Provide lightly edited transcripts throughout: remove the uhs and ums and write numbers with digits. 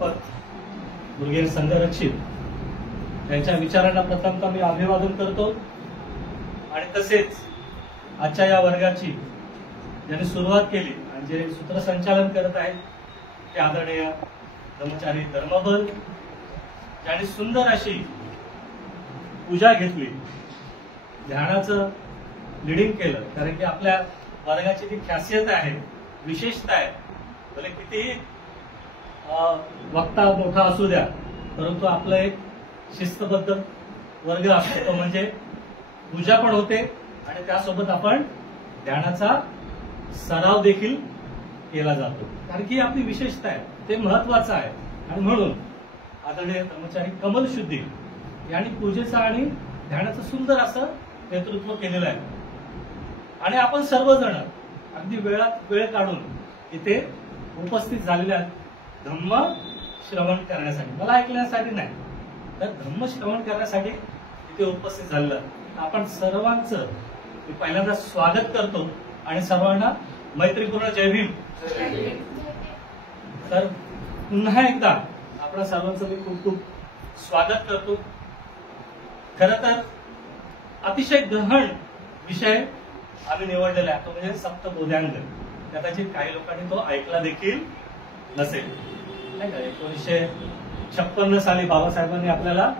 Brigade Sangharakshita यांच्या विचारांना प्रथमतः मी अभिवादन करतो आणि तसेच आजच्या या वर्गाची ज्यांनी सुरुवात केली आणि जे सूत्रसंचालन करत आहेत ते आदरणीय ब्रह्मचारी धर्मबल, ज्यांनी सुंदर अशी पूजा घेतली, ध्यानाचं लिडिंग केलं. कारण की आपल्या वर्गाची जी खासियत आहे, विशेषता आहे, भले कितीही वक्ता मोठा असू द्या, परंतु आपलं एक शिस्तबद्ध वर्ग असतो, तो म्हणजे पूजा पण होते आणि त्यासोबत आपण ध्यानाचा सराव देखील केला जातो. कारण की आपली विशेषता आहे, ते महत्वाचं आहे. आणि म्हणून आदरणीय ब्रह्मचारी कमल शुद्धी यांनी पूजेचं आणि ध्यानाचं सुंदर असं नेतृत्व केलेलं आहे. आणि आपण सर्वजण अगदी वेळ काढून इथे उपस्थित झालेले आहेत धम्म श्रवण करण्यासाठी, मला ऐकण्यासाठी नाही, तर धम्म श्रवण करण्यासाठी इथे उपस्थित झालेलं. आपण सर्वांचं मी पहिल्यांदा स्वागत करतो आणि सर्वांना मैत्रीपूर्ण जय भीम. तर पुन्हा एकदा आपल्या सर्वांचं मी खूप खूप स्वागत करतो. खरं तर अतिशय गहन विषय आम्ही निवडलेला आहे, तो म्हणजे सप्तबोध्यांग. कदाचित काही लोकांनी तो ऐकला देखील नसेल, नाही का. 1956 साली बाबासाहेबांनी आपल्याला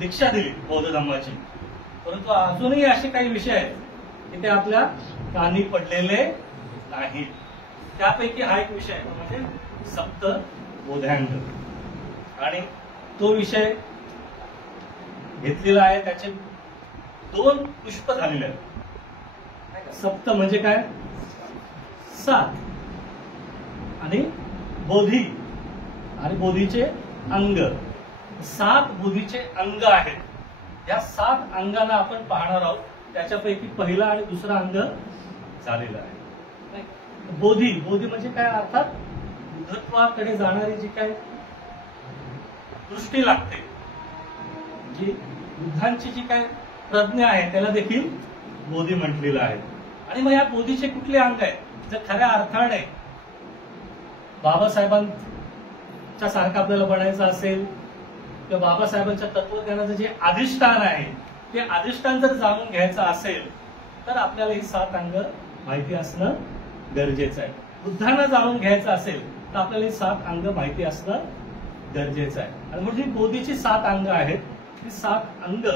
दीक्षा दिली बौद्ध धम्माची, परंतु अजूनही असे काही विषय आहेत की ते आपल्या कानी पडलेले नाहीत. त्यापैकी हा एक विषय तो म्हणजे सप्तबोध्यांग. आणि तो विषय घेतलेला आहे, त्याचे 2 पुष्प झालेले आहेत. सप्त म्हणजे काय, 7, आणि बोधी आणि बोधीचे अंग, 7 बोधीचे अंग आहेत. या 7 अंगांना आपण पाहणार आहोत. त्याच्यापैकी पहिला आणि दुसरा अंग झालेला आहे. बोधी म्हणजे काय, अर्थात बुद्धत्वाकडे जाणारी जी काय दृष्टी लागते, जी बुद्धांची जी काय प्रज्ञा आहे, त्याला देखील बोधी म्हटलेलं आहे. आणि मग या बोधीचे कुठले अंग आहेत, जर खऱ्या अर्थाने बाबासाहेबांच्या सारखं आपल्याला बनायचं असेल किंवा बाबासाहेबांच्या तत्वज्ञानाचं जे अधिष्ठान आहे ते अधिष्ठान जर जाणून घ्यायचं असेल तर आपल्याला ही 7 अंग माहिती असणं गरजेचं आहे. बुद्धांना जाणून घ्यायचं असेल तर आपल्याला ही 7 अंग माहिती असणं गरजेचं आहे. आणि म्हणजे बोधीची 7 अंग आहेत. ही 7 अंग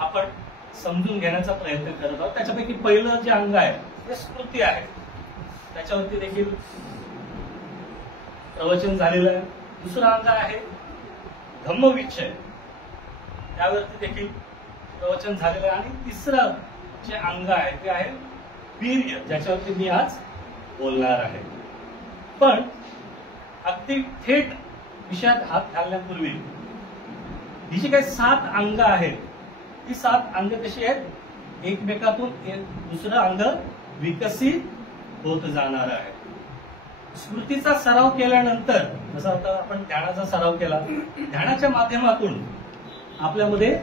आपण समजून घेण्याचा प्रयत्न करत आहोत. त्याच्यापैकी पहिलं जे अंग आहे ते स्मृती आहे. त्याच्यावरती देखील प्रवचन झालेलं आहे. दुसरं अंग आहे धम्मविचय, त्यावरती देखील प्रवचन झालेलं आहे. आणि तिसरं जे अंग आहे ते आहे वीर्य, ज्याच्यावरती मी आज बोलणार आहे. पण अगदी थेट विषयात हात घालण्यापूर्वी ही जी काही 7 अंग आहेत, ती 7 अंग कशी आहेत, एकमेकातून दुसरं अंग विकसित होत जाणार आहे. स्मृतीचा सराव केल्यानंतर, जसा आता आपण ध्यानाचा सराव केला, ध्यानाच्या माध्यमातून आपल्यामध्ये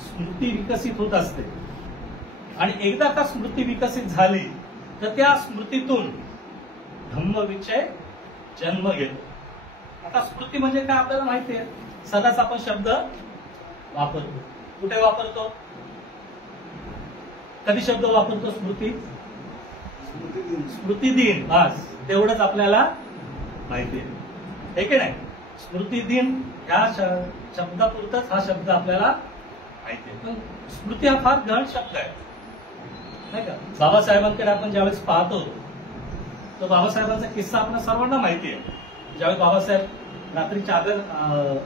स्मृती विकसित होत असते. आणि एकदा का स्मृती विकसित झाली तर त्या स्मृतीतून धम्मविचय जन्म घेतो. आता स्मृती म्हणजे काय आपल्याला माहिती आहे, सदाच आपण शब्द वापरतो. कुठे वापरतो, कधी शब्द वापरतो, स्मृती दिन, बस तेवढंच आपल्याला माहिती आहे, हे की नाही. स्मृती दिन ह्या शब्दापुरतच हा शब्द आपल्याला माहिती आहे. पण स्मृती हा फार गहन शब्द आहे, नाही का. बाबासाहेबांकडे आपण ज्यावेळेस पाहतो तो बाबासाहेबांचा किस्सा आपल्याला सर्वांना माहिती आहे. ज्यावेळेस बाबासाहेब रात्रीच्या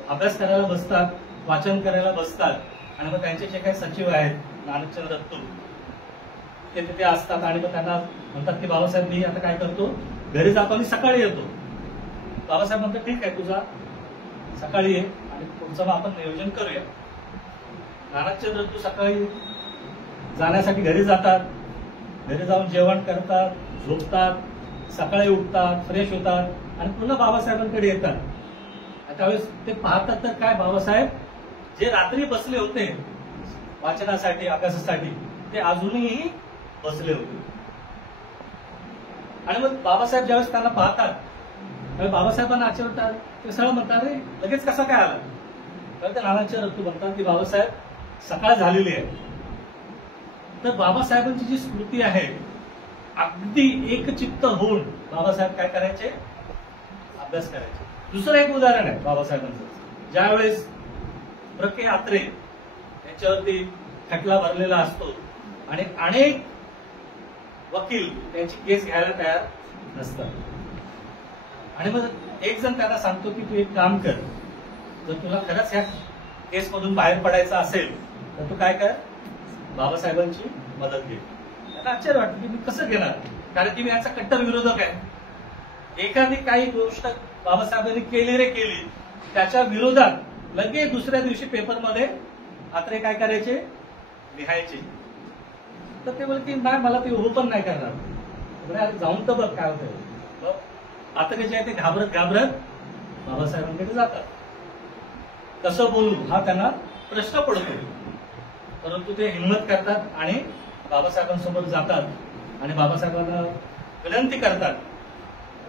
अभ्यास करायला बसतात, वाचन करायला बसतात, आणि मग त्यांचे जे काही सचिव आहेत नानकचंद दत्तू ते तिथे असतात आणि मग त्यांना म्हणतात की बाबासाहेब मी आता काय करतो, घरी जातो आणि सकाळी येतो. बाबासाहेब म्हणतात ठीक आहे, तुझा सकाळी ये आणि पुढचं आपण नियोजन करूया. नानकचंद दत्तू सकाळी जाण्यासाठी घरी जातात. घरी जाऊन जेवण करतात, झोपतात, सकाळी उठतात, फ्रेश होतात आणि पुन्हा बाबासाहेबांकडे येतात. त्यावेळेस ते पाहतात तर काय, बाबासाहेब जे रात्री बसले होते वाचनासाठी, अभ्यासासाठी, ते अजूनही बसले होते. आणि मग बाबासाहेब ज्यावेळेस त्यांना पाहतात बाबासाहेबांना आचरतात ते सरळ म्हणतात रे लगेच कसा काय आला, तर त्या नानाच्या रत्तू म्हणतात की बाबासाहेब सकाळ झालेली आहे. तर बाबासाहेबांची जी स्मृती आहे अगदी एकचित्त होऊन बाबासाहेब काय करायचे, अभ्यास करायचे. दुसरं एक उदाहरण आहे बाबासाहेबांचं, ज्यावेळेस प्रके आत्रे यांच्यावरती खटला भरलेला असतो आणि अनेक वकील त्यांची केस घ्यायला तयार नसतात, आणि मग एक जण त्यांना सांगतो की तू एक काम कर, जर तुला खरंच ह्या केस मधून बाहेर पडायचं असेल तर तू काय कर, बाबासाहेबांची मदत घे. त्यांना आश्चर्य वाटतं की मी कसं घेणार, कारण की मी याचा कट्टर विरोधक आहे. एखादी काही गोष्ट बाबासाहेबांनी केली रे केली, त्याच्या विरोधात लगेच दुसऱ्या दिवशी पेपरमध्ये आत्रे काय करायचे, लिहायचे. तर ते बोल की नाही मला ते उभं पण नाही करणार, जाऊन तर बघ काय होतं. आत्रे जे आहे ते घाबरत घाबरत बाबासाहेबांकडे जातात. कसं बोलू हा त्यांना प्रश्न पडतो, परंतु ते हिंमत करतात आणि बाबासाहेबांसोबत जातात आणि बाबासाहेबांना विनंती करतात.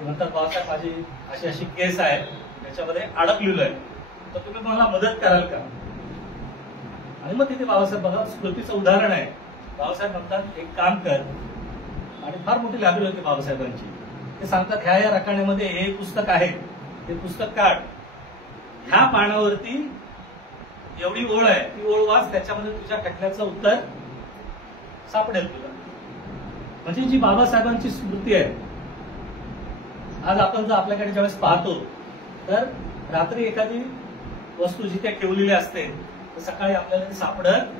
म्हणतात बाबासाहेब माझी अशी अशी केस आहे, त्याच्यामध्ये अडकलेलो आहे, तर तुम्ही मला मदत कराल का. आणि मग तिथे बाबासाहेब बघा स्मृतीचं उदाहरण आहे. बाबासाहेब म्हणतात एक काम कर, आणि फार मोठी लायब्ररी होती बाबासाहेबांची. ते सांगतात ह्या या रकान्यामध्ये हे पुस्तक आहे, ते पुस्तक काढ, ह्या पानावरती एवढी ओळ आहे, ती ओळ वाच, त्याच्यामध्ये तुझ्या खटल्याचं उत्तर सापडेल तुला. म्हणजे जी बाबासाहेबांची स्मृती आहे, आज आपण जर आपल्याकडे ज्यावेळेस पाहतो तर रात्री एखादी वस्तू जिथे ठेवलेली असते तर सकाळी आपल्याला ती सापडत,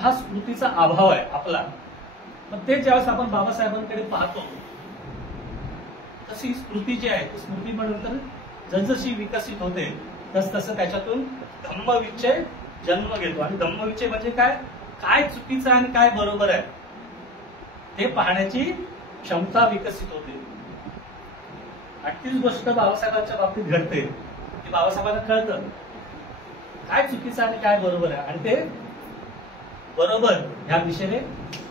हा स्मृतीचा अभाव आहे आपला. मग ते ज्यावेळेस आपण बाबासाहेबांकडे पाहतो तशी स्मृती जी आहे ती स्मृती नंतर जसजशी विकसित होते तसतसं त्याच्यातून धम्मविचय जन्म घेतो. आणि धम्मविचय म्हणजे काय, काय चुकीचं आणि काय बरोबर आहे ते पाहण्याची क्षमता विकसित होते. आणि तीच गोष्ट बाबासाहेबांच्या बाबतीत घडते की बाबासाहेबांना कळतं काय चुकीचं आणि काय बरोबर आहे, आणि ते बरोबर ह्या दिशेने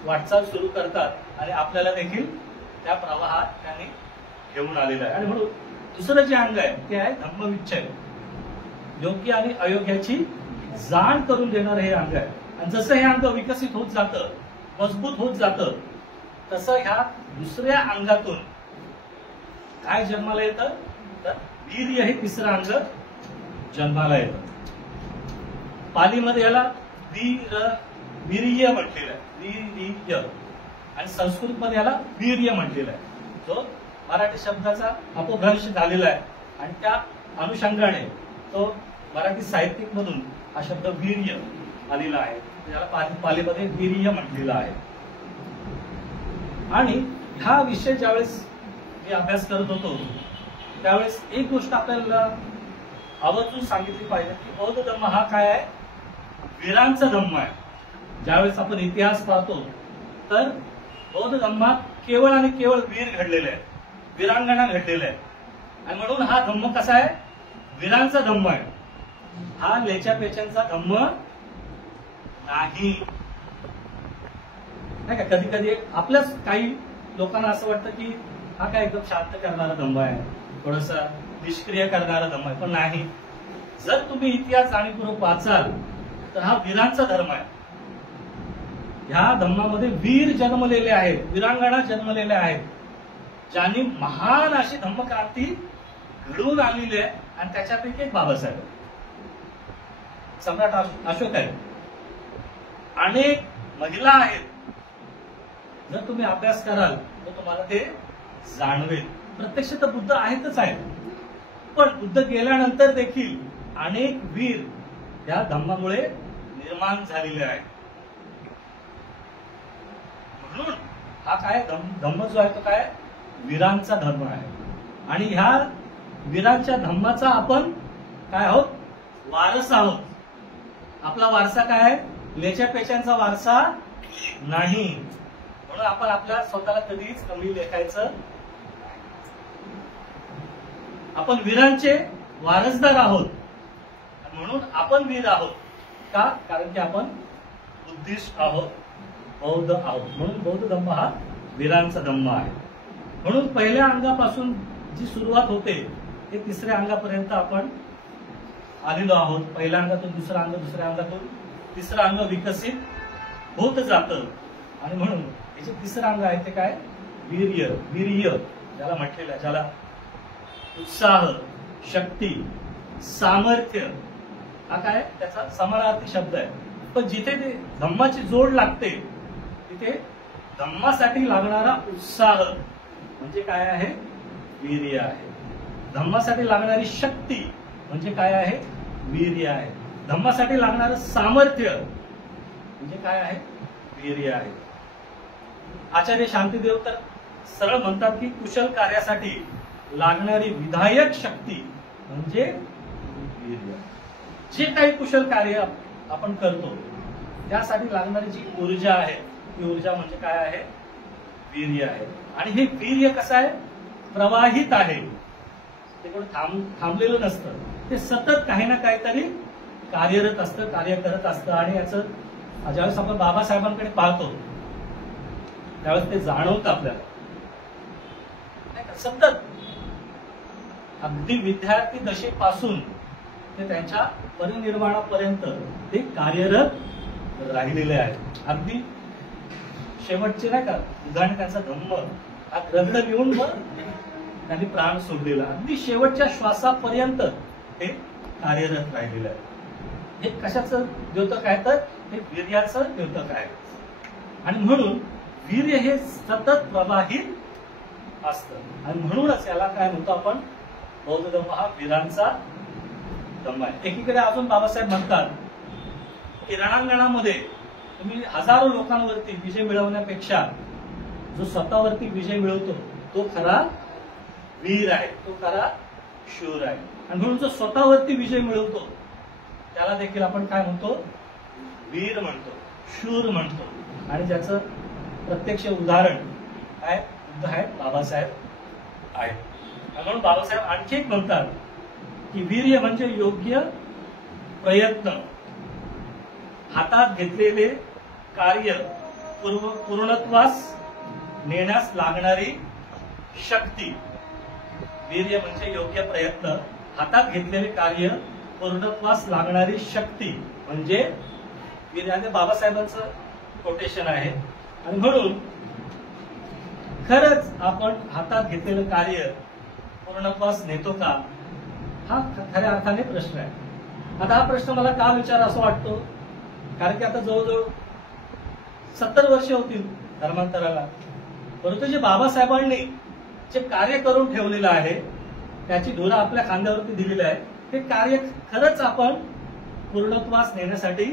वाटचाल सुरू करतात आणि आपल्याला देखील त्या प्रवाहात त्यांनी घेऊन आलेलं आहे. आणि म्हणून दुसरं जे अंग आहे ते आहे धम्मविचय, योग्य आणि अयोग्याची जाण करून देणारं हे अंग आहे. आणि जसं हे अंग विकसित होत जातं, मजबूत होत जातं, तसं ह्या दुसऱ्या अंगातून काय जन्माला येतं, तर वीर्य हे तिसरं अंग जन्माला येतं. पालीमध्ये याला वीर्य म्हटलेलं आहे, वीर्य, आणि संस्कृतमध्ये याला वीर्य म्हटलेलं आहे. जो मराठी शब्दाचा अपभ्रंश झालेला आहे आणि त्या अनुषंगाने तो मराठी साहित्यिक मधून हा शब्द वीर्य आलेला आहे, त्याला पालीमध्ये वीर्य म्हटलेलं आहे. आणि हा विषय ज्यावेळेस मी अभ्यास करत होतो त्यावेळेस एक गोष्ट आपल्याला आवर्जून सांगितली पाहिजे की बौद्ध धम्म हा काय आहे, वीरांचा धम्म आहे. ज्यावेळेस आपण इतिहास पाहतो तर बौद्ध धम्मात केवळ आणि केवळ वीर घडलेले आहेत, वीरांगणा घडलेल्या आहेत. आणि म्हणून हा धम्म कसा आहे, वीरांचा धम्म आहे. हा लेच्या पेचांचा धम्म नाही का. कधी कधी आपल्याच काही लोकांना असं वाटतं की हा काय एकदम शांत करणारा धम्म आहे, थोडासा निष्क्रिय करणारा धम्म आहे, पण नाही. जर तुम्ही इतिहास जाणीवपूर्वक वाचाल तर हा वीरांचा धर्म आहे. ह्या धम्मामध्ये वीर जन्मलेले आहेत, वीरांगणा जन्मलेल्या आहेत, ज्यांनी महान अशी धम्मक्रांती घडवून आणलेली आहे. आणि त्याच्यापैकी एक बाबासाहेब, सम्राट अशोक आहे, अनेक महिला आहेत. जर तुम्ही अभ्यास कराल तर तुम्हाला ते जाणवेल. प्रत्यक्ष तर बुद्ध आहेतच आहेत, पण बुद्ध गेल्यानंतर देखील अनेक वीर या धम्मामुळे निर्माण झालेले आहेत. म्हणून हा काय धम्म जो आहे तो काय वीरांचा धर्म आहे. आणि ह्या वीरांच्या धम्माचा आपण काय आहोत, वारस आहोत. आपला वारसा काय आहे, लेच्या पेचांचा वारसा नाही. म्हणून आपण आपल्या स्वतःला कधीच कमी लेखायचं. आपण वीरांचे वारसदार आहोत, म्हणून आपण वीर आहोत. का, कारण की आपण बुद्धिस्ट आहोत, बौद्ध आहोत. म्हणून बौद्ध धम्म हा वीरांचा धम्म आहे. म्हणून पहिल्या अंगापासून जी सुरुवात होते ते तिसऱ्या अंगापर्यंत आपण आलेलो आहोत. पहिल्या अंगातून दुसरं अंग, दुसऱ्या अंगातून तिसरं अंग विकसित होत जातं. आणि म्हणून हे जे तिसरं अंग आहे ते काय, वीर्य. वीर्य ज्याला म्हटलेलं आहे, ज्याला उत्साह, शक्ती, सामर्थ्य हा काय त्याचा समानार्थी शब्द आहे. पण जिथे ते धम्माची जोड लागते तिथे धम्मासाठी लागणारा उत्साह म्हणजे काय आहे, वीर्य आहे. धम्मासाठी लागणारी शक्ती म्हणजे काय आहे, वीर्य आहे. धम्मासाठी लागणारं सामर्थ्य म्हणजे काय आहे, वीर्य आहे. आचार्य शांतीदेव तर सरळ म्हणतात की कुशल कार्यासाठी लागणारी विधायक शक्ती म्हणजे वीर्य. जे काही कुशल कार्य आपण करतो त्यासाठी लागणारी जी ऊर्जा आहे ती ऊर्जा म्हणजे काय आहे, वीर्य आहे. आणि हे वीर्य कसं आहे, प्रवाहित आहे. ते कोण थांबलेलं नसतं, ते सतत काही ना काहीतरी कार्यरत असतं, कार्य करत असतं. आणि याचं ज्यावेळेस आपण बाबासाहेबांकडे पाहतो त्यावेळेस ते जाणवतं आपल्याला. सतत अगदी विद्यार्थी दशेपासून ते त्यांच्या परिनिर्वाणापर्यंत ते कार्यरत राहिलेले आहेत. अगदी शेवटचे नाही का उदाहरण त्यांचा धम्म हा ग्रंथ लिहून मग त्यांनी प्राण सोडलेला. अगदी शेवटच्या श्वासापर्यंत ते कार्यरत राहिलेलं आहे. हे कशाचं द्योतक आहे, तर हे वीर्याचं द्योतक आहे. आणि म्हणून वीर्य हे सतत प्रवाहित असतं. आणि म्हणूनच याला काय म्हणतो आपण, बौद्ध धम्म हा वीरांचा धम्म आहे. एकीकडे अजून बाबासाहेब म्हणतात की रणांगणामध्ये तुम्ही हजारो लोकांवरती विजय मिळवण्यापेक्षा जो स्वतःवरती विजय मिळवतो तो खरा वीर आहे, तो खरा शूर आहे. आणि म्हणून जो स्वतःवरती विजय मिळवतो त्याला देखील आपण काय म्हणतो, वीर म्हणतो, शूर म्हणतो. आणि ज्याचं प्रत्यक्ष उदाहरण काय बुद्ध आहे, बाबासाहेब आहे. म्हणून बाबासाहेब आणखी एक म्हणतात की वीर्य म्हणजे योग्य प्रयत्न, हातात घेतलेले कार्य पूर्णत्वास नेण्यास लागणारी शक्ती. वीर्य म्हणजे योग्य प्रयत्न, हातात घेतलेले कार्य पूर्णत्वास लागणारी शक्ती म्हणजे वीर्य. बाबासाहेबांचं कोटेशन आहे. आणि म्हणून खरंच आपण हातात घेतलेलं कार्य पूर्णत्वास नेतो का, हा खऱ्या अर्थाने प्रश्न आहे. आता हा प्रश्न मला का विचार असं वाटतो, कारण की आता जवळजवळ 70 वर्ष होतील धर्मांतराला. परंतु जे बाबासाहेबांनी जे कार्य करून ठेवलेलं आहे त्याची धुरा आपल्या खांद्यावरती दिलेली आहे, ते कार्य खरंच आपण पूर्णत्वास नेण्यासाठी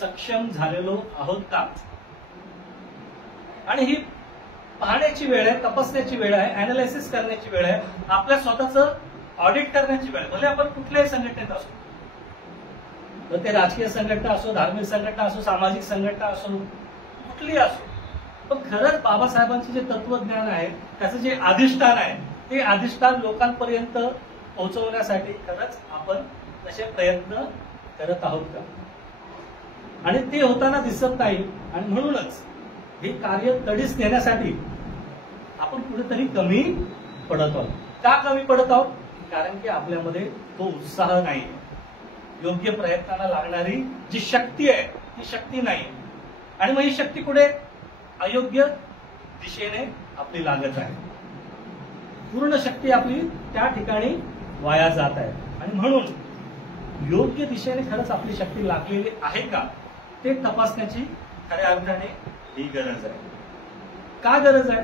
सक्षम झालेलो आहोत का. आणि ही पाहण्याची वेळ आहे, तपासण्याची वेळ आहे, अॅनालिसिस करण्याची वेळ आहे, आपल्या स्वतःचं ऑडिट करण्याची वेळ आहे. भले आपण कुठल्याही संघटनेत असो, तर ते राजकीय संघटना असो, धार्मिक संघटना असो, सामाजिक संघटना असो, कुठलीही असो, पण खरंच बाबासाहेबांचे जे तत्वज्ञान आहे त्याचं जे अधिष्ठान आहे ते अधिष्ठान लोकांपर्यंत पोहोचवण्यासाठी खरंच आपण तसे प्रयत्न करत आहोत का. आणि ते होताना दिसत नाही. आणि म्हणूनच हे कार्य तडीस नेण्यासाठी आपण कुठेतरी कमी पडत आहोत. का कमी पडत आहोत, कारण की आपल्यामध्ये तो उत्साह नाही, योग्य प्रयत्नाला लागणारी जी शक्ती आहे ती शक्ती नाही. आणि मग ही शक्ती कुठे, अयोग्य दिशेने आपली लागत आहे. पूर्ण शक्ती आपली त्या ठिकाणी वाया जात आहे. आणि म्हणून योग्य दिशेने खरंच आपली शक्ती लागलेली आहे का ते तपासण्याची खऱ्या अर्थाने ही गरज आहे. का गरज आहे,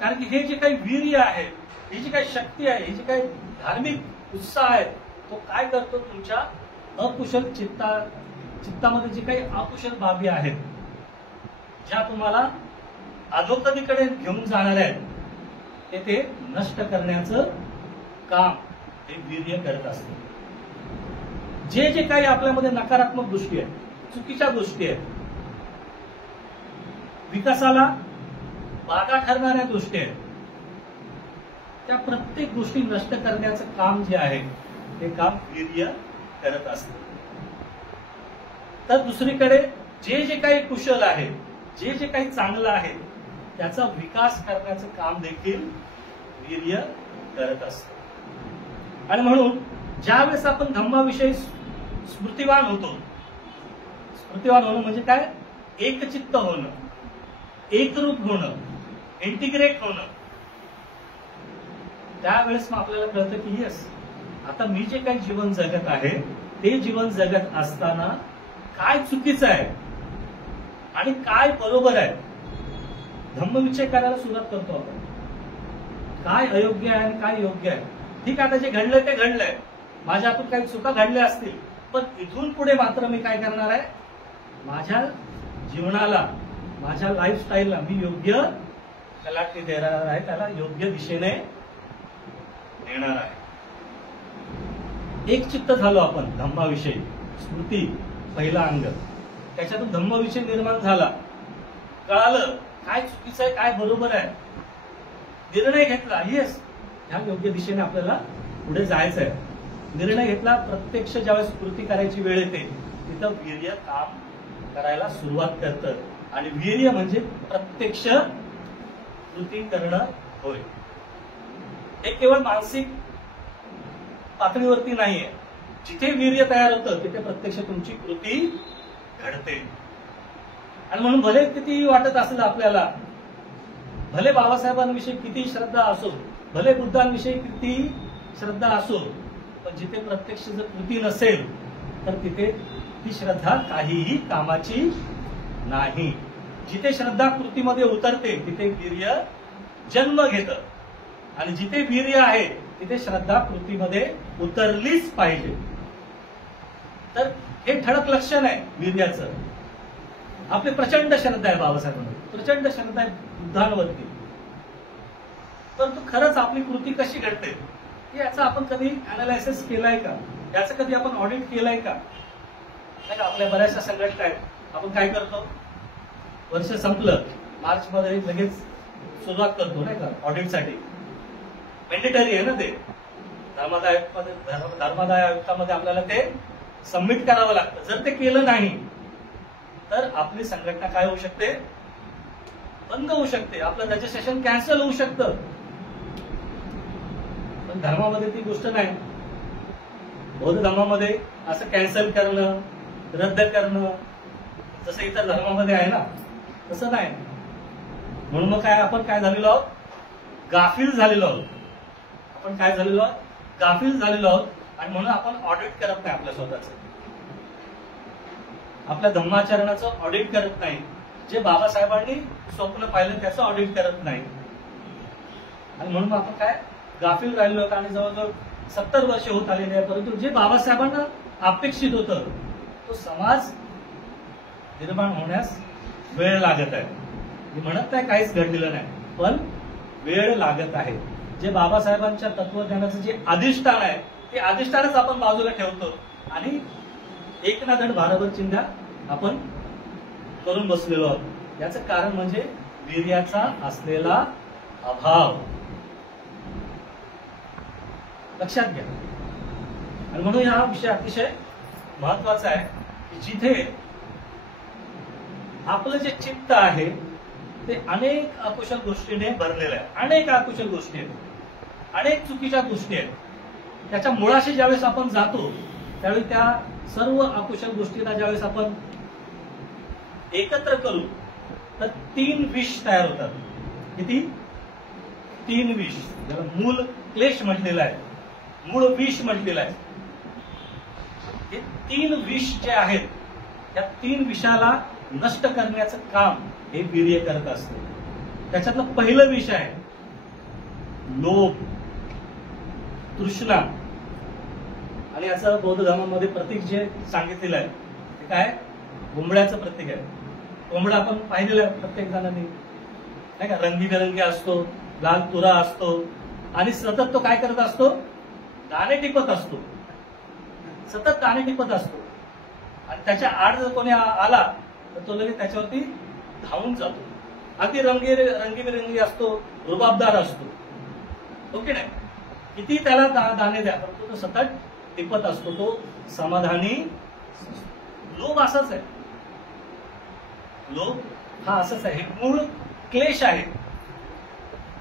कारण की हे जे काही वीर्य आहे, ही जी काही शक्ती आहे, ही जी काही धार्मिक उत्साह आहे, तो काय करतो, तुमच्या अकुशल चित्तामध्ये जे काही अकुशल बाबी आहेत ज्या तुम्हाला अधोगतीकडे घेऊन जाणार आहेत ते नष्ट करण्याचं काम हे वीर्य करत असते. जे जे काही आपल्यामध्ये नकारात्मक गोष्टी आहेत, चुकीच्या गोष्टी आहेत, विकासाला बाधा ठरणाऱ्या गोष्टी आहेत, त्या प्रत्येक गोष्टी नष्ट करण्याचं काम जे आहे ते काम वीर्य करत असते. तर दुसरीकडे जे जे काही कुशल आहे, जे जे काही चांगलं आहे त्याचा विकास करण्याचं काम देखील वीर्य करत असतं. आणि म्हणून ज्यावेळेस आपण धम्माविषयी स्मृतिवान होतो, स्मृतिवान होणं म्हणजे काय, एकचित्त होणं, एकरूप होणं, इंटिग्रेट होणं, त्यावेळेस मग आपल्याला कळतं की येस, आता मी जे काही जीवन जगत आहे ते जीवन जगत असताना काय चुकीचं आहे आणि काय बरोबर आहे, धम्मविषय करायला सुरुवात करतो आपण. काय अयोग्य आहे आणि काय योग्य आहे. ठीक आहे, आता जे घडलंय ते घडलंय, माझ्या हातून काही चुका घडल्या असतील, पण इथून पुढे मात्र मी काय करणार आहे, माझ्या जीवनाला, माझ्या लाईफस्टाईलला मी योग्य कलाटणी देणार आहे, त्याला योग्य दिशेने नेणार आहे. एक चित्त झालो आपण धम्माविषयी, स्मृती पहिला अंग, त्याच्यातून धम्मविषय निर्माण झाला, कळालं काय चुकीचं आहे काय बरोबर आहे, निर्णय घेतला, येस ह्या योग्य दिशेने आपल्याला पुढे जायचं आहे. निर्णय घेतला, प्रत्यक्ष ज्यावेळेस कृती करायची वेळ येते तिथं वीर्य काम करायला सुरुवात करतं. आणि वीर्य म्हणजे प्रत्यक्ष कृती करणं होय. हे केवळ मानसिक पातळीवरती नाहीये, जिथे वीर्य तयार होतं तिथे प्रत्यक्ष तुमची कृती घडते. आणि म्हणून भले किती वाटत असेल आपल्याला, भले बाबासाहेबांविषयी किती श्रद्धा असो, भले बुद्धांविषयी किती श्रद्धा असो, पण जिथे प्रत्यक्ष जर कृती नसेल तर तिथे ती श्रद्धा काहीही कामाची नाही. जिथे श्रद्धा कृतीमध्ये उतरते तिथे वीर्य जन्म घेतं, आणि जिथे वीर्य आहे तिथे श्रद्धा कृतीमध्ये उतरलीच पाहिजे. तर हे ठळक लक्षण आहे वीर्याचं. आपली प्रचंड श्रद्धा आहे बाबासाहेबांवर, प्रचंड श्रद्धा आहे बुद्धांवरती, परंतु खरंच आपली कृती कशी घडते याचं आपण कधी अनालायसिस केलाय का, याचं कधी आपण ऑडिट केलंय का? नाही का, आपल्या बऱ्याचशा संघटना आहेत, आपण काय करतो, वर्ष संपलं मार्च मध्ये लगेच सुरुवात करतो नाही का ऑडिटसाठी. मॅन्डेटरी आहे ना ते, धर्मादाय आयुक्तामध्ये आपल्याला ते सबमिट करावं लागतं. जर ते केलं नाही तर आपली संघटना काय होऊ शकते, बंद होऊ शकते, आपलं रजिस्ट्रेशन कॅन्सल होऊ शकतं. पण धर्मामध्ये ती गोष्ट नाही. बौद्ध धर्मामध्ये असं कॅन्सल करणं, रद्द करणं जसं इतर धर्मामध्ये आहे ना, तसं नाही. म्हणून मग काय आपण काय झालेलो आहोत, गाफील झालेलो आहोत. आपण काय झालेलो आहोत, गाफील झालेलो आहोत. आणि म्हणून आपण ऑडिट करत नाही आपल्या स्वतःचं, आपल्या धम्माचरणाचं ऑडिट करत नाही. जे बाबासाहेबांनी स्वप्न पाहिलं त्याचं ऑडिट करत नाही. आणि म्हणून आपण काय गाफील राहिलो आहोत. आणि जवळजवळ 70 वर्ष होत आलेली आहे, परंतु जे बाबासाहेबांना अपेक्षित होतं तो समाज निर्माण होण्यास वेळ लागत आहे. मी म्हणत नाही काहीच घडलेलं नाही, पण वेळ लागत आहे. जे बाबासाहेबांच्या तत्वज्ञानाचं जे अधिष्ठान आहे ते अधिष्ठानच आपण बाजूला ठेवतो आणि एक ना धड भारभर चिंध्या आपण करून बसलेलो आहोत. याचं कारण म्हणजे वीर्याचा असलेला अभाव. लक्षात घ्या. आणि म्हणून हा विषय अतिशय महत्वाचा आहे की जिथे आपलं जे चित्त आहे ते अनेक अकुशल गोष्टीने भरलेलं आहे. अनेक अकुशल गोष्टी आहेत, अनेक चुकीच्या गोष्टी आहेत. त्याच्या मुळाशी ज्यावेळेस आपण जातो त्यावेळी त्या सर्व अकुशल गोष्टींना ज्यावेळेस आपण एकत्र करू तर 3 विष तयार होतात. किती? 3 विष, ज्याला मूल क्लेश म्हटलेला आहे, मूळ विष म्हटलेलं आहे. हे 3 विष जे आहेत त्या 3 विषाला नष्ट करण्याचं काम हे वीर्य करत असतं. त्याच्यातलं पहिलं विष आहे लोभ, तृष्णा. आणि याचं बौद्ध धर्मामध्ये प्रतीक जे सांगितलेलं आहे ते काय, कोंबड्याचं प्रतीक आहे. कोंबडा आपण पाहिलेलं आहे प्रत्येक जणांनी नाही का, रंगीबेरंगी असतो, लाल तुरा असतो आणि सतत तो काय करत असतो, दाणे टिपत असतो, सतत दाणे टिपत असतो. आणि त्याच्या आड जर कोणी आला तर तो लगेच त्याच्यावरती धावून जातो. अगदी रंगीबेरंगी असतो, रुबाबदार असतो, ओके नाही, किती त्याला दाणे द्या परंतु तो सतत टिपत असतो, तो समाधानी. लोभ असाच आहे, लोभ हा असंच आहे, मूळ क्लेश आहे.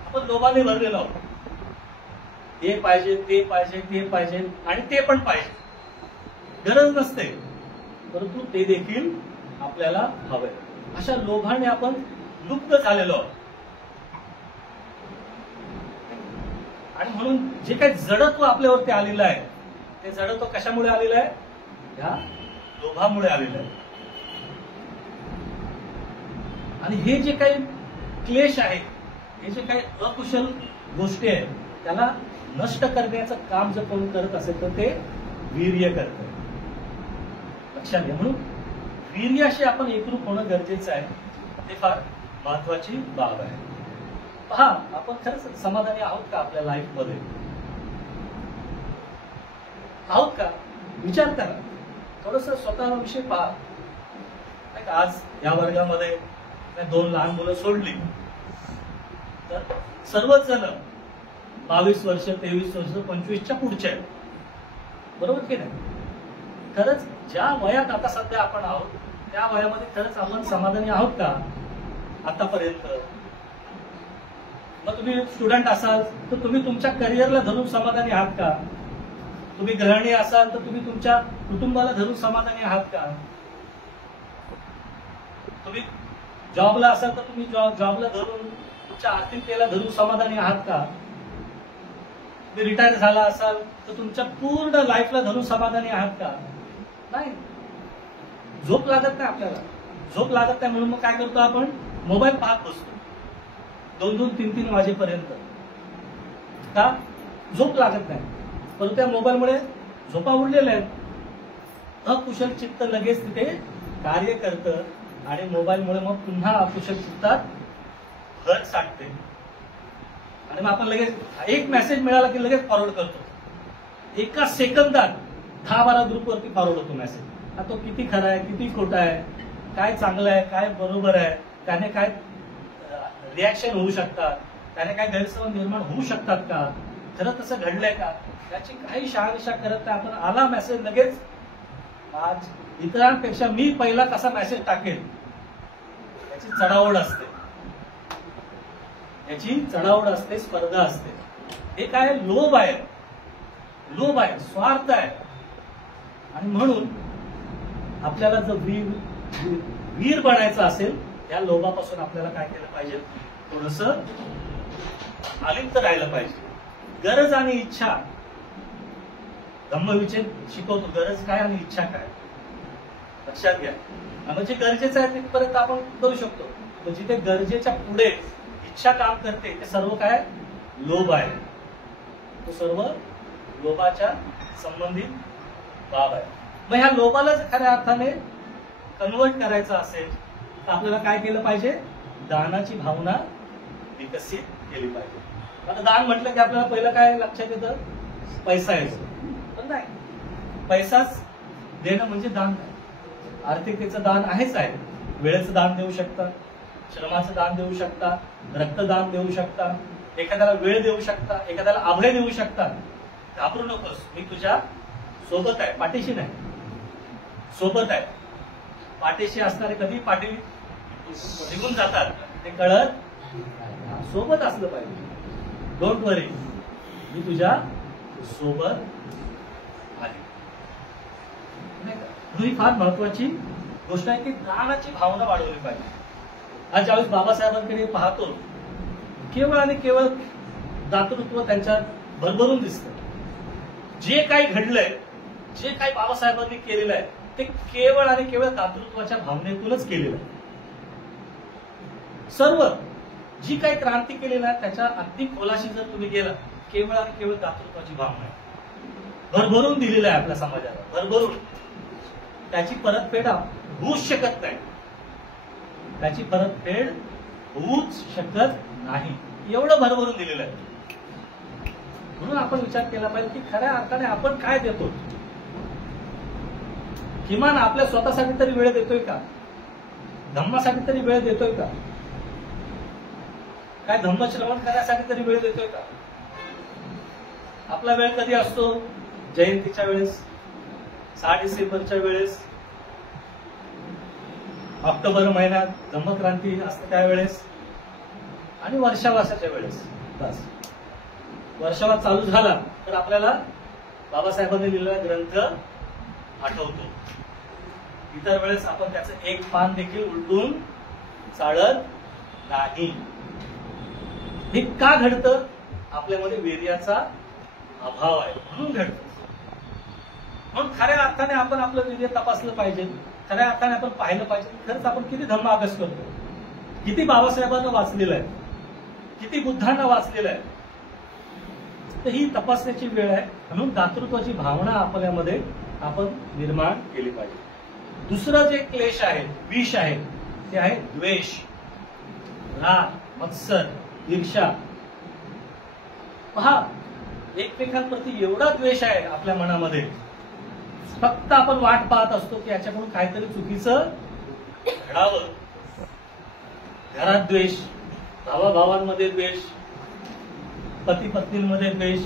आपण लोभाने भरलेलो आहोत. हे पाहिजे, ते पाहिजे, ते पाहिजे आणि ते पण पाहिजे. गरज नसते, परंतु ते देखील आपल्याला हवंय. अशा लोभाने आपण लुप्त झालेलो आहोत. आणि म्हणून जे काही जडत्व आपल्यावरती आलेलं आहे, ते जडत्व कशामुळे आलेलं आहे? या लोभामुळे आलेलं आहे. आणि हे जे काही क्लेश आहे, हे जे काही अकुशल गोष्टी आहेत, त्याला नष्ट करण्याचं काम जर कोण करत असेल तर ते वीर्य करतं. लक्षात घ्या. म्हणून वीर्याशी आपण एकरूप होणं गरजेचं आहे. ते फार महत्वाची बाब आहे. पहा, आपण खरंच समाधानी आहोत का आपल्या लाईफ मध्ये? आहोत का? विचार करा. थोडस स्वतःविषयी पहा. नाही का, आज या वर्गामध्ये 2 लहान मुलं सोडली तर सर्वच जण 22 वर्ष, 23 वर्ष, 25च्या पुढचे आहेत. बरोबर की नाही? खरंच ज्या वयात आता सध्या आपण आहोत त्या वयामध्ये खरंच आपण समाधानी आहोत का आतापर्यंत? मग तुम्ही स्टुडंट असाल तर तुम्ही तुमच्या करिअरला धरून समाधानी आहात का? तुम्ही गृहिणी असाल तर तुम्ही तुमच्या कुटुंबाला धरून समाधानी आहात का? तुम्ही जॉबला असाल तर तुम्ही जॉबला धरून, तुमच्या आर्थिकतेला धरून समाधानी आहात का? तुम्ही रिटायर झाला असाल तर तुमच्या पूर्ण लाईफला धरून समाधानी आहात का? नाही. झोप लागत नाही आपल्याला. झोप लागत नाही म्हणून मग काय करतो आपण? मोबाईल पाहत बसतो 2-2, 3-3 वाजेपर्यंत. का? झोप लागत नाही. परंतु त्या मोबाईलमुळे झोपा उडलेल्या आहेत. अकुशल चित्त लगेच तिथे कार्य करतं आणि मोबाईलमुळे मग पुन्हा अकुशल चित्तात भर साठते. आणि मग आपण लगेच एक मेसेज मिळाला की लगेच फॉरवर्ड करतो. एका सेकंदात 10-12 ग्रुपवरती फॉरवर्ड होतो मेसेज. तो किती खरा आहे, किती खोटा आहे, काय चांगलं आहे, काय बरोबर आहे, त्याने काय रिॲक्शन होऊ शकतात, त्याने काय गैरसमज निर्माण होऊ शकतात का, खरं तसं घडलंय का, त्याची काही शहानिशा करत नाही. आपण आला मेसेज लगेच, आज इतरांपेक्षा मी पहिला कसा मेसेज टाकेल याची चढाओढ असते. याची चढाओढ असते, स्पर्धा असते. हे काय? लोभ आहे. लोभ आहे, स्वार्थ आहे. आणि म्हणून आपल्याला जर वीर बनायचं असेल, या लोभापासून आपल्याला काय केलं पाहिजे? थोडस अलिप्त राहिलं पाहिजे. गरज आणि इच्छा, धम्मविचय शिकवतो. गरज काय आणि इच्छा काय, लक्षात घ्या. म्हणजे गरजेचं आहे तिथपर्यंत आपण करू शकतो, पण जिथे गरजेच्या पुढे इच्छा काम करते ते सर्व काय? लोभ आहे. तो सर्व लोभाच्या संबंधित बाब आहे. मग ह्या लोभाला जर खऱ्या अर्थाने कन्वर्ट करायचं असेल तर आपल्याला काय केलं पाहिजे? दानाची भावना विकसित केली पाहिजे. आता दान म्हटलं की आपल्याला पहिलं काय लक्षात येतं? पैसा येतो. पण नाही, पैसाच देणं म्हणजे दान नाही. आर्थिकतेचं दान आहेच आहे. वेळेचं दान देऊ शकता, श्रमाचं दान देऊ शकता, रक्तदान देऊ शकता, एखाद्याला वेळ देऊ शकता, एखाद्याला अभय देऊ शकता. घाबरू नकोस, मी तुझ्या सोबत आहे, पाठीशी नाही, सोबत आहे. पाठीशी असणारे कधी पाठी निघून जातात ते कळत. सोबत असलं पाहिजे. डोंट वरी, मी तुझ्या सोबत आहे. ही फार महत्वाची गोष्ट आहे की दानाची भावना वाढवली पाहिजे. आज ज्यावेळेस बाबासाहेबांकडे पाहतो, केवळ आणि केवळ दातृत्व त्यांच्यात भरभरून दिसतं. जे काही घडलंय, जे काही बाबासाहेबांनी केलेलं आहे ते केवळ आणि केवळ दातृत्वाच्या भावनेतूनच केलेलं आहे. सर्व जी काही क्रांती केलेली आहे त्याच्या अगदी खोलाशी जर तुम्ही गेला, केवळ आणि केवळ दातृत्वाची भावना आहे. भरभरून दिलेलं आहे आपल्या समाजाला, भरभरून. त्याची परतफेड होऊच शकत नाही. त्याची परतफेड होऊच शकत नाही. एवढं भरभरून दिलेलं आहे. म्हणून आपण विचार केला पाहिजे की खऱ्या अर्थाने आपण काय देतो. किमान आपल्या स्वतःसाठी तरी वेळ देतोय का? धम्मासाठी तरी वेळ देतोय का? काय धम्मश्रवण करण्यासाठी तरी वेळ देतोय का? आपला वेळ कधी असतो? जयंतीच्या वेळेस, 6 डिसेंबरच्या वेळेस, ऑक्टोबर महिन्यात धम्मक्रांती असते त्यावेळेस, आणि वर्षावासाच्या वेळेस. बस वर्षावा चालू झाला तर आपल्याला बाबासाहेबांनी लिहिलेला ग्रंथ आठवतो. इतर वेळेस आपण त्याचं एक पान देखील उलटून चालत नाही. हे का घडतं? आपल्यामध्ये वीर्याचा अभाव आहे म्हणून घडतं. म्हणून खऱ्या अर्थाने आपण आपलं वीर्य तपासलं पाहिजे. खऱ्या अर्थाने आपण पाहिलं पाहिजे खरंच आपण किती धर्म अभ्यास करतो, किती बाबासाहेबांना वाचलेलं आहे, किती बुद्धांना वाचलेलं आहे. तर ही तपासण्याची वेळ आहे. म्हणून दातृत्वाची भावना आपल्यामध्ये आपण निर्माण केली पाहिजे. दुसरं जे क्लेश आहे, विष आहे, ते आहे द्वेष, राग, मत्सर, ईर्ष्या. पहा, एकमेकांप्रती एवढा द्वेष आहे आपल्या मनामध्ये. फक्त आपण वाट पाहत असतो की याच्याकडून काहीतरी चुकीचं घडावं. घरात द्वेष, भावाभावांमध्ये द्वेष, पती पत्नींमध्ये द्वेष,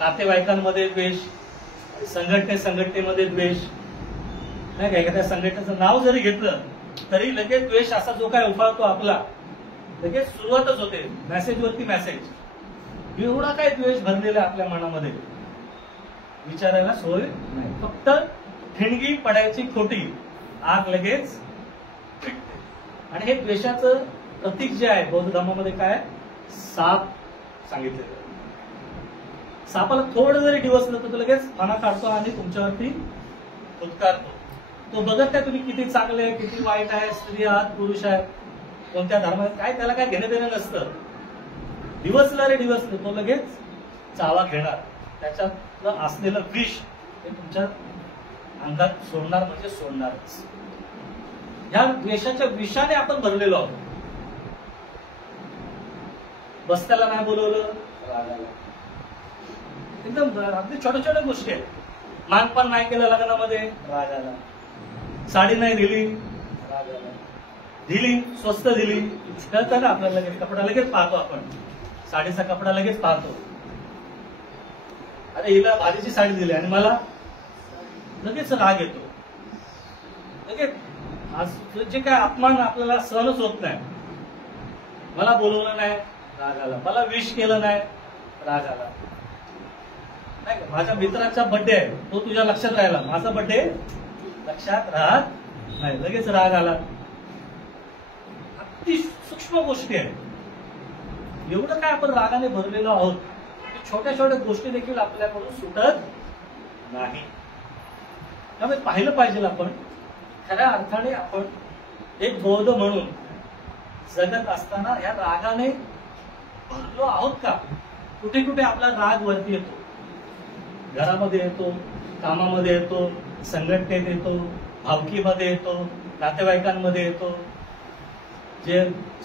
नातेवाईकांमध्ये द्वेष, संघटनेमध्ये द्वेष. नाही का, एखाद्या संघटनेचं नाव जरी घेतलं तरी लगेच द्वेष असा जो काय उफाळतो आपला, लगेच सुरुवातच होते मेसेजवरती मेसेज. एवढा काय द्वेष भरलेला आहे आपल्या मनामध्ये, विचारायला सोय नाही. फक्त ठिणगी पडायची खोटी, आग लगेच पेटते. आणि हे द्वेषाचं प्रतीक जे आहे बौद्ध धर्मामध्ये काय, साप सांगितलेलं. सापाला थोडं जरी डिवसलं तर तो लगेच फणा काढतो आणि तुमच्यावरती फुटकारतो. तो बघत नाही तुम्ही किती चांगले आहे, किती वाईट आहे, स्त्री आहात, पुरुष आहेत, कोणत्या धर्मात, काय त्याला काय घेणं देणं नसतं. डिवसलं रे डिवसलं, तो लगेच चावा घेणार. त्याच्यातलं असलेलं विष हे तुमच्या अंगात सोडणार म्हणजे सोडणारच. ह्या द्वेषाच्या विषाने आपण भरलेलो आहोत. बस्त्याला नाही बोलवलं, रागाला. एकदम अगदी छोट्या छोट्या गोष्टी आहेत. मानपान नाही केलं लग्नामध्ये, रागाला. साडी नाही दिली, रागाला. दिली, स्वस्त दिली, कळतं ना आपल्याला. लगेच कपडा लगेच पाहतो आपण, साडीचा कपडा लगेच पाहतो. अरे हिला भारीची साडी दिली आणि मला लगेच राग येतो. लगेच जे काय अपमान आपल्याला सहनच होत नाही. मला बोलवलं नाही, राग आला. मला विश केलं नाही, राग आला. नाही का, माझ्या मित्राचा बर्थडे आहे, तो तुझ्या लक्षात राहिला, माझा बर्थडे लक्षात राहत नाही, लगेच राग आला. अगदी सूक्ष्म गोष्टी आहेत. एवढं काय आपण रागाने भरलेलो आहोत, छोट्या छोट्या गोष्टी देखील आपल्याकडून सुटत नाही. त्यामुळे पाहिलं पाहिजे आपण खऱ्या अर्थाने आपण एक बौद्ध म्हणून जगत असताना या रागाने भरलो आहोत का? कुठे कुठे आपला राग वरती येतो, घरामध्ये येतो, कामामध्ये येतो, संघटनेत येतो, भावकीमध्ये येतो, नातेवाईकांमध्ये येतो, जे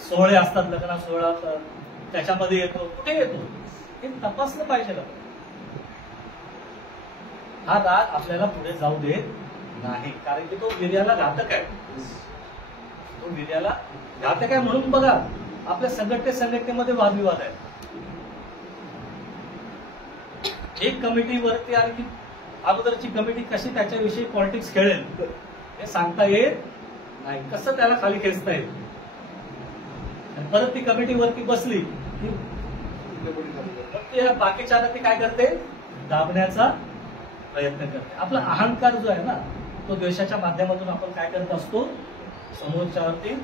सोहळे असतात, लग्न सोहळा त्याच्यामध्ये येतो, कुठे येतो हे तपासलं पाहिजे. हा राग आपल्याला पुढे जाऊ देत नाही, कारण की तो वीर्याला घातक आहे. तो वीर्याला घातक आहे. म्हणून बघा आपल्या संघटनेमध्ये वादविवाद आहे. एक कमिटीवरती आणखी अगोदरची कमिटी कशी त्याच्याविषयी पॉलिटिक्स खेळेल हे सांगता येत नाही. कसं त्याला खाली खेचता येईल. परत ती कमिटीवरती बसली की बाकीच्या ती काय करते, दाबण्याचा प्रयत्न करते. आपला अहंकार जो आहे ना, तो द्वेषाच्या माध्यमातून आपण काय करत असतो, समोरच्यावरती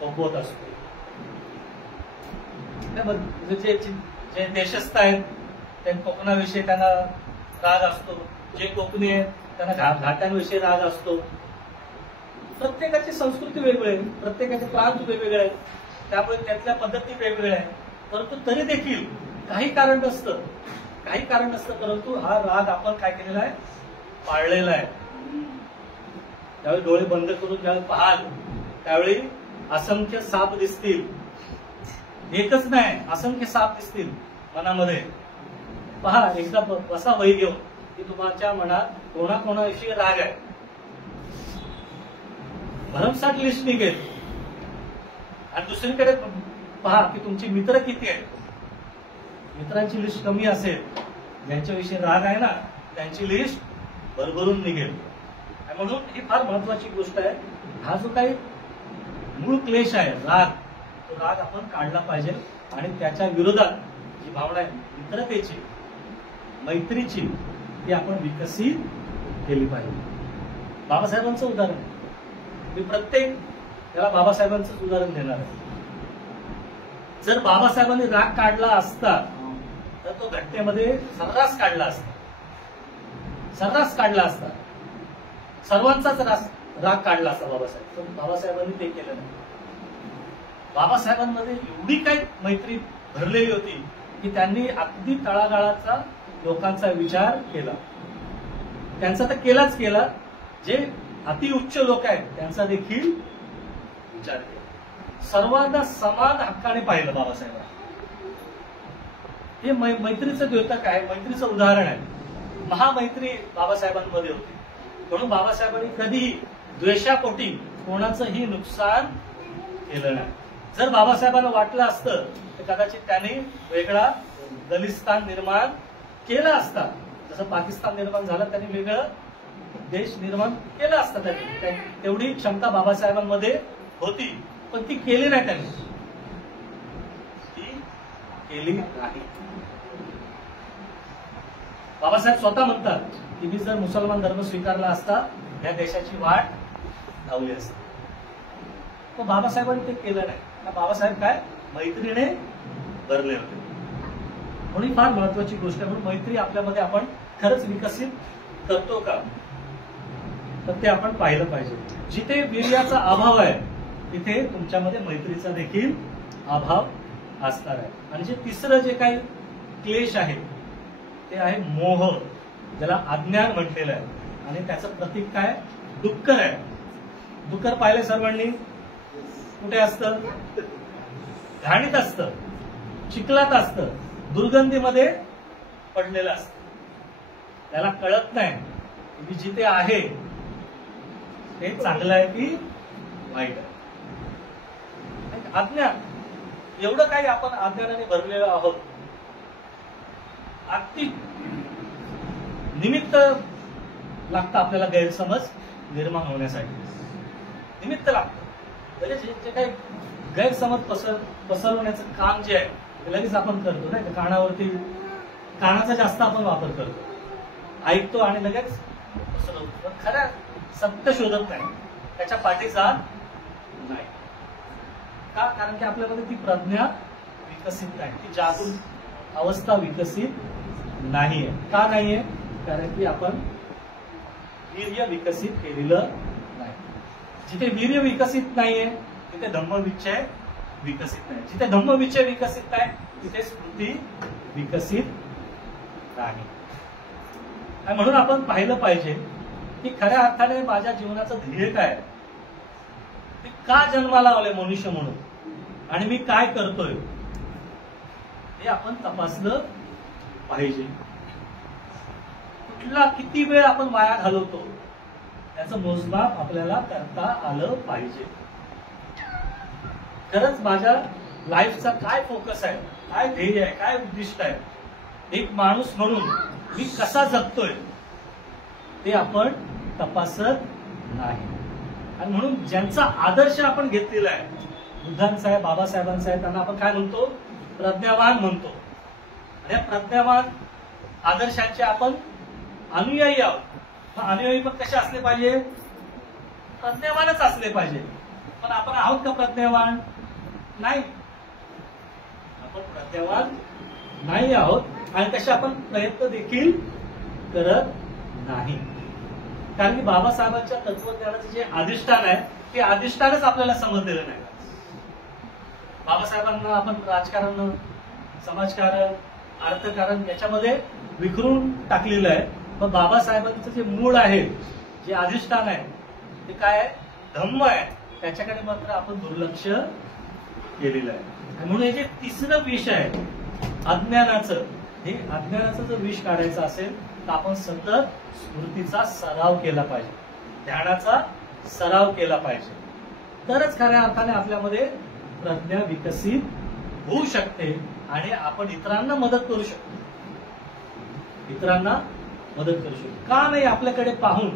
थोपवत असतो. जे देशस्थ आहेत ते कोकणाविषयी त्यांना राग असतो, जे कोकणी आहेत त्यांना घाटांविषयी राग असतो. प्रत्येकाची संस्कृती वेगळी आहे, प्रत्येकाचे प्रांत वेगवेगळे आहेत, त्यामुळे त्यातल्या पद्धती वेगवेगळ्या आहेत. परंतु तरी देखील काही कारण नसतं, परंतु हा राग आपण काय केलेला आहे, पाळलेला आहे. त्यावेळी डोळे बंद करून ज्यावेळी पाहाल त्यावेळी असंख्य साप दिसतील. एकच नाही, असंख्य साप दिसतील मनामध्ये. पहा, एकदा बसा वही घेऊन की तुमच्या मनात कोणाकोणाविषयी राग आहे. भरमसाठ लिस्ट निघेल. आणि दुसरीकडे पहा की तुमचे मित्र किती आहेत. मित्रांची लिस्ट कमी असेल, ज्यांच्याविषयी राग आहे ना त्यांची लिस्ट भरभरून निघेल. म्हणून ही फार महत्वाची गोष्ट आहे. हा जो काही मूळ क्लेश आहे राग, तो राग आपण काढला पाहिजे. आणि त्याच्या विरोधात जी भावना आहे मित्रतेची, मैत्रीची, ती आपण विकसित केली पाहिजे. बाबासाहेबांचं उदाहरण मी प्रत्येक त्याला बाबासाहेबांचंच उदाहरण देणार आहे. जर बाबासाहेबांनी राग काढला असता तर तो घटनेमध्ये सर्रास काढला असता, सर्रास काढला असता, सर्वांचाच राग काढला असता बाबासाहेब. पण बाबासाहेबांनी ते केलं नाही. बाबासाहेबांमध्ये एवढी काही मैत्री भरलेली होती की त्यांनी अगदी तळागाळाचा लोकांचा विचार केला. त्यांचा तर केलाच केला, जे अतिउच्च लोक आहेत त्यांचा देखील विचार केला. सर्वांना समान हक्काने पाहिलं बाबासाहेबांनी. हे मैत्रीचं द्योतक आहे, मैत्रीचं उदाहरण आहे. महामैत्री बाबासाहेबांमध्ये होती. म्हणून बाबासाहेबांनी कधीही द्वेषापोटी कोणाचंही नुकसान केलं नाही. जर बाबासाहेबांना वाटलं असतं तर कदाचित त्यांनी वेगळा दलिस्तान निर्माण केला असता. जसं पाकिस्तान निर्माण झालं त्यांनी वेगळं देश निर्माण केला असता. त्यांनी तेवढी क्षमता बाबासाहेबांमध्ये होती, पण ती केली नाही. त्यांनी ती केली नाही. बाबासाहेब स्वतः म्हणतात की मी जर मुसलमान धर्म स्वीकारला असता या देशाची वाट लावली असती. पण बाबासाहेबांनी ते केलं नाही. बाबासाहेब काय मैत्रीने भरले होते. म्हणून फार महत्वाची गोष्ट आहे. म्हणून मैत्री आपल्यामध्ये आपण खरंच विकसित करतो का, तर ते आपण पाहिलं पाहिजे. जिथे वीर्याचा अभाव आहे तिथे तुमच्यामध्ये मैत्रीचा देखील अभाव असणार आहे. आणि जे तिसरं जे काही क्लेश आहे ते आहे मोह, ज्याला अज्ञान म्हटलेलं आहे. आणि त्याचं प्रतीक काय, डुक्कर आहे. डुक्कर पाहिलं सर्वांनी, कुठे असतं, घाणीत असतं, चिखलात असतं, दुर्गंधीमध्ये पडलेलं असतं. त्याला कळत नाही की जिथे आहे ते चांगलं आहे की वाईट आहे. अज्ञान, एवढं काही आपण अज्ञानाने भरलेलो आहोत. अगदी निमित्त लागतं आपल्याला गैरसमज निर्माण होण्यासाठी, निमित्त लागतं. म्हणजे जे काही गैरसमज पसरवण्याचं काम जे आहे ते लगेच आपण करतो नाही. कानावरती कानाचा जास्त आपण वापर करतो, ऐकतो आणि लगेच पसरवतो. खरं सत्य शोधत नाही, त्याच्या पाठी जात नाही. का, कारण की आपल्यामध्ये ती प्रज्ञा विकसित नाही, ती जागृत अवस्था विकसित नाहीये. का नाहीये, कारण की आपण वीर्य विकसित केलेलं नाही. जिथे वीर्य विकसित नाहीये तिथे धम्मविचय विकसित नाही. जिथे धम्मविचय विकसित नाही तिथे स्मृती विकसित नाही. आणि म्हणून आपण पाहिलं पाहिजे की खऱ्या अर्थाने माझ्या जीवनाचं ध्येय काय, मी का जन्माला आलोय मनुष्य म्हणून, आणि मी काय करतोय हे आपण तपासलं पाहिजे. कुठला किती वेळ आपण वाया घालवतो त्याचं मोजमाप आपल्याला करता आलं पाहिजे. खरंच माझ्या लाईफचा काय फोकस आहे, काय ध्येय आहे, काय उद्दिष्ट आहे, एक माणूस म्हणून मी कसा जगतोय ते आपण तपासत नाही. आणि म्हणून ज्यांचा आदर्श आपण घेतलेला आहे, बुद्धांचा आहे, बाबासाहेबांचा आहे, त्यांना आपण काय म्हणतो, प्रज्ञावान म्हणतो. आणि या प्रज्ञावान आदर्शांचे आपण अनुयायी आहोत. अनुयायी पण कसे असले पाहिजे, प्रज्ञावानच असले पाहिजे. पण आपण आहोत का प्रज्ञावान, नाही. आपण प्रज्ञावान नाही आहोत आणि तसे आपण प्रयत्न देखील करत नाही. कारण की बाबासाहेबांच्या तत्वज्ञानाचे जे अधिष्ठान आहे ते अधिष्ठानच आपल्याला समजलेलं नाही. बाबासाहेबांना आपण राजकारण, समाजकारण, अर्थकारण याच्यामध्ये विखरून टाकलेलं आहे. पण बाबासाहेबांचं जे मूळ आहे, जे अधिष्ठान आहे ते काय आहे, धम्म आहे. त्याच्याकडे मात्र आपण दुर्लक्ष केलेलं आहे. म्हणून हे जे तिसरं विष आहे अज्ञानाचं, हे अज्ञानाचं जर विष काढायचं असेल तर आपण सतत स्मृतीचा सराव केला पाहिजे, ध्यानाचा सराव केला पाहिजे. तरच खऱ्या अर्थाने आपल्यामध्ये प्रज्ञा विकसित होऊ शकते आणि आपण इतरांना मदत करू शकतो. इतरांना मदत करू शकतो. का नाही, आपल्याकडे पाहून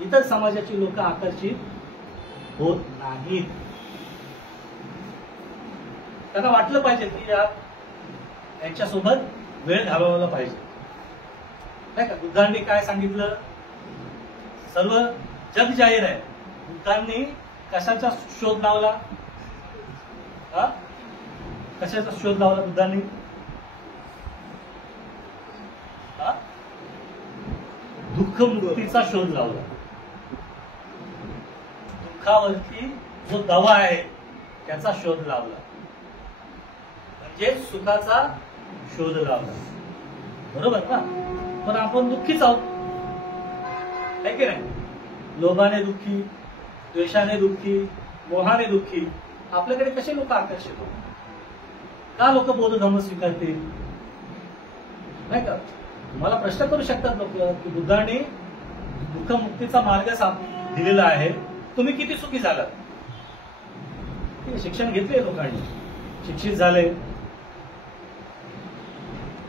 इतर समाजाची लोक आकर्षित होत नाहीत. त्यांना वाटलं पाहिजे की यांच्यासोबत वेळ घालवला पाहिजे, नाही का. बुद्धांनी काय सांगितलं, सर्व जग जाहीर आहे. बुद्धांनी कशाचा शोध लावला, कशाचा शोध लावला बुद्धांनी? दुःख मुक्तीचा शोध लावला. दुःखावरती जो दवा आहे त्याचा शोध लावला, म्हणजे सुखाचा शोध लावला. बरोबर ना. पण आपण दुःखीच आहोत, आहे की नाही. लोभाने दुःखी, द्वेषाने दुःखी, मोहाने दुःखी. आपल्याकडे कसे लोक आकर्षित होतात? का लोक बौद्ध धर्म स्वीकारतील, नाही का. तुम्हाला प्रश्न करू शकतात लोक की बुद्धांनी दुःखमुक्तीचा मार्ग दिलेला आहे, तुम्ही किती सुखी झालात. शिक्षण घेतले लोकांनी, शिक्षित झाले,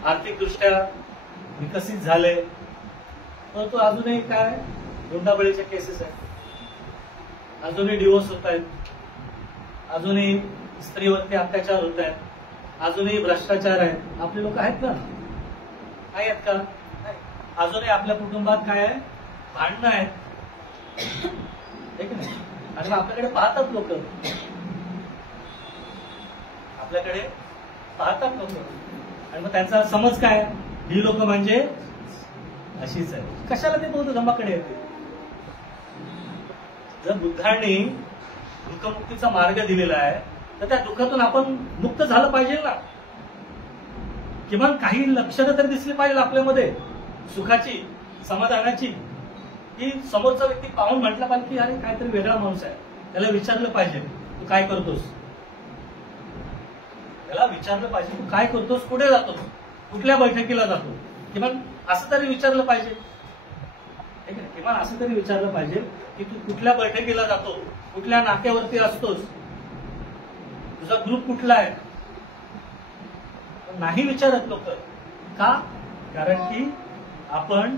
आर्थिकदृष्ट्या विकसित झाले, परंतु अजूनही काय गुंडाबळीच्या केसेस आहेत, अजूनही डिवोर्स होत आहेत, अजूनही स्त्रीवरती अत्याचार होत आहेत, अजूनही भ्रष्टाचार आहे. आपले लोक आहेत ना, आहेत का? अजूनही आपल्या कुटुंबात काय आहे, भांडणं आहेत, नाही. आणि आपल्याकडे पाहतात लोक, आपल्याकडे पाहतात लोक, आणि मग त्यांचा समज काय, ही लोक म्हणजे अशीच आहे. कशाला ते बौद्ध धर्माकडे येते? जर बुद्धांनी दुःखमुक्तीचा मार्ग दिलेला आहे तर त्या दुःखातून आपण मुक्त झालं पाहिजे ना. किमान काही लक्षणं तरी दिसली पाहिजे आपल्यामध्ये सुखाची, समाधानाची, की समोरचा व्यक्ती पाहून म्हटला पाहिजे की अरे काहीतरी वेगळा माणूस आहे. त्याला विचारलं पाहिजे तू काय करतोस, त्याला विचारलं पाहिजे तू काय करतोस, कुठे जातोस, कुठल्या बैठकीला जातो, किमान असं तरी विचारलं पाहिजे. किमान असं तरी विचारलं पाहिजे की तू कुठल्या बैठकीला जातो, कुठल्या नाक्यावरती असतोस, तुझा ग्रुप कुठला आहे. नाही विचारत लोक. का? कारण की आपण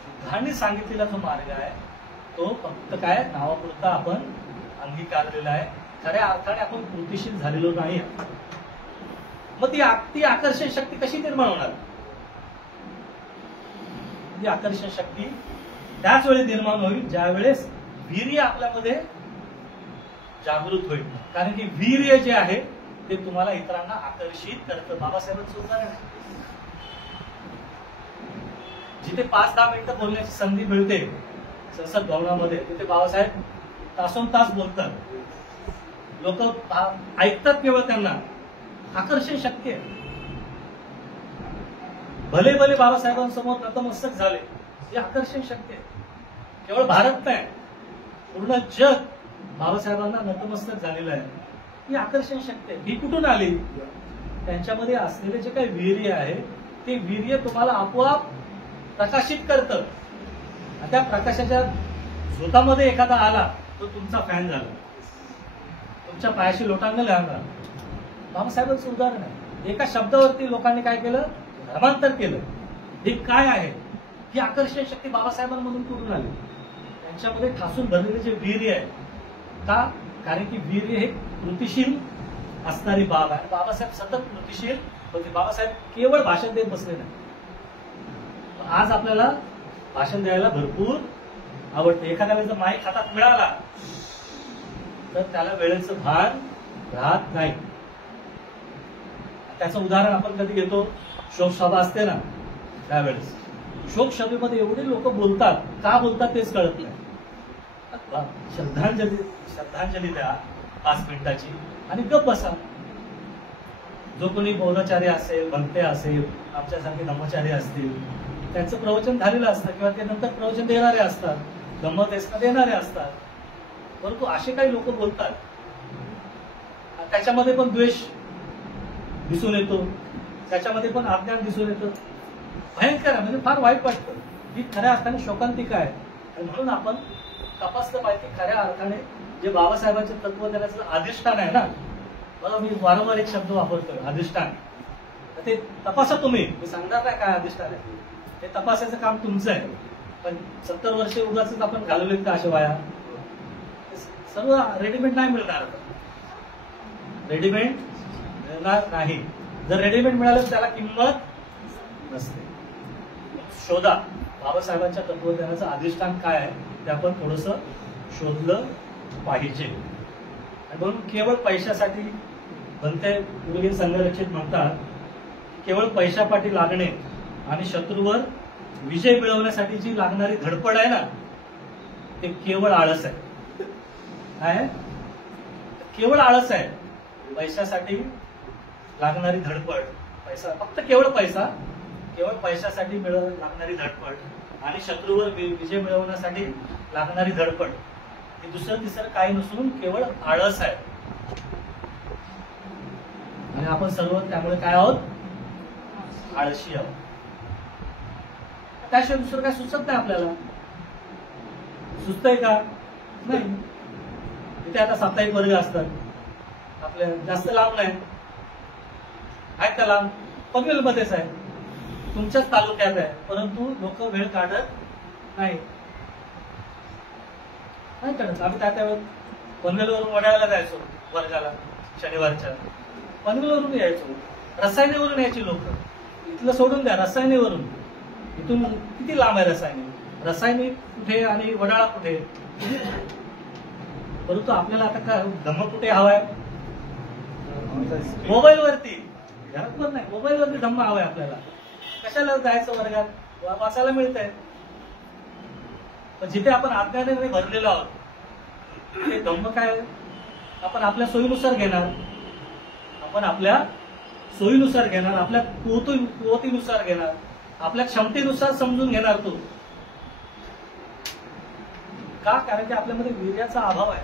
बुद्धांनी सांगितलेला जो मार्ग आहे तो फक्त काय नावापुरता आपण अंगीकारलेला आहे, खऱ्या अर्थाने आपण कृतीशील झालेलो नाही. मग ती आकर्षण शक्ती कशी निर्माण होणार? ती आकर्षण शक्ती त्याच वेळी निर्माण होईल ज्या वेळेस वीर्य आपल्यामध्ये जागृत होईल. कारण की वीर्य जे आहे ते तुम्हाला इतरांना आकर्षित करतं. बाबासाहेबांचं उदाहरण आहे, जिथे 5-10 मिनिटं बोलण्याची संधी मिळते संसद भवनामध्ये, तिथे बाबासाहेब तासोन तास बोलतात. लोक ऐकतात केवळ, त्यांना आकर्षण शक्ती आहे. भले भले बाबासाहेबांसमोर नतमस्तक झाले, ही आकर्षण शक्ती आहे. केवळ भारत नाही, पूर्ण जग बाबासाहेबांना नतमस्तक झालेलं आहे. ही आकर्षण शक्ती आहे. ही कुठून आली? त्यांच्यामध्ये असलेले जे काही वीर्य आहे ते वीर्य तुम्हाला आपोआप प्रकाशित करतं. त्या प्रकाशाच्या झोतामध्ये एखादा आला तो तुमचा फॅन झाला, तुमच्या पायाशी लोटांगण लागला. बाबासाहेबांचं उदाहरण आहे. एका शब्दावरती लोकांनी काय केलं? धर्मांतर केलं. हे काय आहे? ही आकर्षण शक्ती बाबासाहेबांमधून कुठून आली? त्यांच्यामध्ये ठासून भरलेले जे वीर्य आहे. का? कारण की वीर्य हे कृतीशील असणारी बाब आहे. बाबासाहेब सतत कृतीशील होते. बाबासाहेब केवळ भाषण देत बसले नाही. आज आपल्याला भाषण द्यायला भरपूर आवडते. एखाद्या वेळेस माईक हातात मिळाला तर त्याला वेळेचं भान राहत नाही. त्याचं उदाहरण आपण कधी घेतो? शोकसभा असते ना, त्यावेळेस शोकसभेमध्ये एवढे लोक बोलतात. का बोलतात तेच कळत नाही. श्रद्धांजली द्या 5 मिनिटाची आणि गप्प बसा. जो कोणी बौद्धाचार्य असेल, भंते असेल, आमच्यासारखे धम्मचारी असतील, त्यांचं प्रवचन झालेलं असतं किंवा ते नंतर प्रवचन देणारे असतात, धम्मदेशना देणारे असतात. परंतु असे काही लोक बोलतात, त्याच्यामध्ये पण द्वेष दिसून येतो, त्याच्यामध्ये पण अज्ञान दिसून येतं. भयंकर आहे, म्हणजे फार वाईट वाटतं. ही खऱ्या अर्थाने शोकांतिका आहे. आणि म्हणून आपण तपासलं पाहिजे खऱ्या अर्थाने जे बाबासाहेबांचे तत्वज्ञानाचं अधिष्ठान आहे ना. बघा, मी वारंवार एक शब्द वापरतोय, अधिष्ठान. ते तपासा तुम्ही. मी सांगणार नाही काय अधिष्ठान आहे, ते तपासायचं काम तुमचं आहे. पण 70 वर्षे उगाच आपण घालवलेत का अशा वाया? सर्व रेडीमेड नाही मिळणार. रेडीमेड मिळणार नाही. जर रेडीमेड मिळालं तर त्याला किंमत नसते. शोधा बाबासाहेबांच्या तत्वज्ञानाचं अधिष्ठान काय आहे ते आपण थोडस शोधलं पाहिजे. म्हणून केवळ पैशासाठी बनते मुलगी संघरक्षित म्हणतात, केवळ पैशापाठी लागणे आणि शत्रूवर विजय मिळवण्यासाठी जी लागणारी धडपड आहे ना ते केवळ आळस आहे. काय? केवळ आळस आहे. पैशासाठी लागणारी धडपड, पैसा फक्त केवळ पैसा, केवळ पैशासाठी लागणारी धडपड आणि शत्रूवर विजय मिळवण्यासाठी लागणारी धडपड हे दुसरं तिसरं काही नसून केवळ आळस आहे. आणि आपण सर्व त्यामुळे काय आहोत? आळशी आहोत. त्याशिवाय दुसरं काय सुचत नाही आपल्याला. सुचतंय का? नाही. इथे आता साप्ताहिक वर्ग असतात आपल्या, जास्त लांब नाही आहेत का? लांब पनवेलमध्येच आहे, तुमच्याच तालुक्यात आहे, परंतु लोक वेळ काढत नाही काढत. आम्ही त्यावेळेस पनवेलवरून वडाळ्याला जायचो वर्गाला, शनिवारच्या पनवेलवरून यायचो, रसायनीवरून यायची लोक. इथलं सोडून द्या, रसायनीवरून इथून किती लांब आहे रसायनी? रसायनी कुठे आणि वडाळा कुठे? परंतु आपल्याला आता काय धम्म कुठे हवाय? मोबाईल वरती. घरात पण नाही, मोबाईल वरती धम्म हवाय आपल्याला. कशाला जायचं वर्गात? वाचायला मिळतंय. पण जिथे आपण अज्ञानाने भरलेलो आहोत ते धम्म काय आपण आपल्या सोयीनुसार घेणार, आपण आपल्या सोयीनुसार घेणार, आपल्या कुवतीनुसार घेणार, आपल्या क्षमतेनुसार समजून घेणार. तो का? कारण की आपल्यामध्ये वीर्याचा अभाव आहे.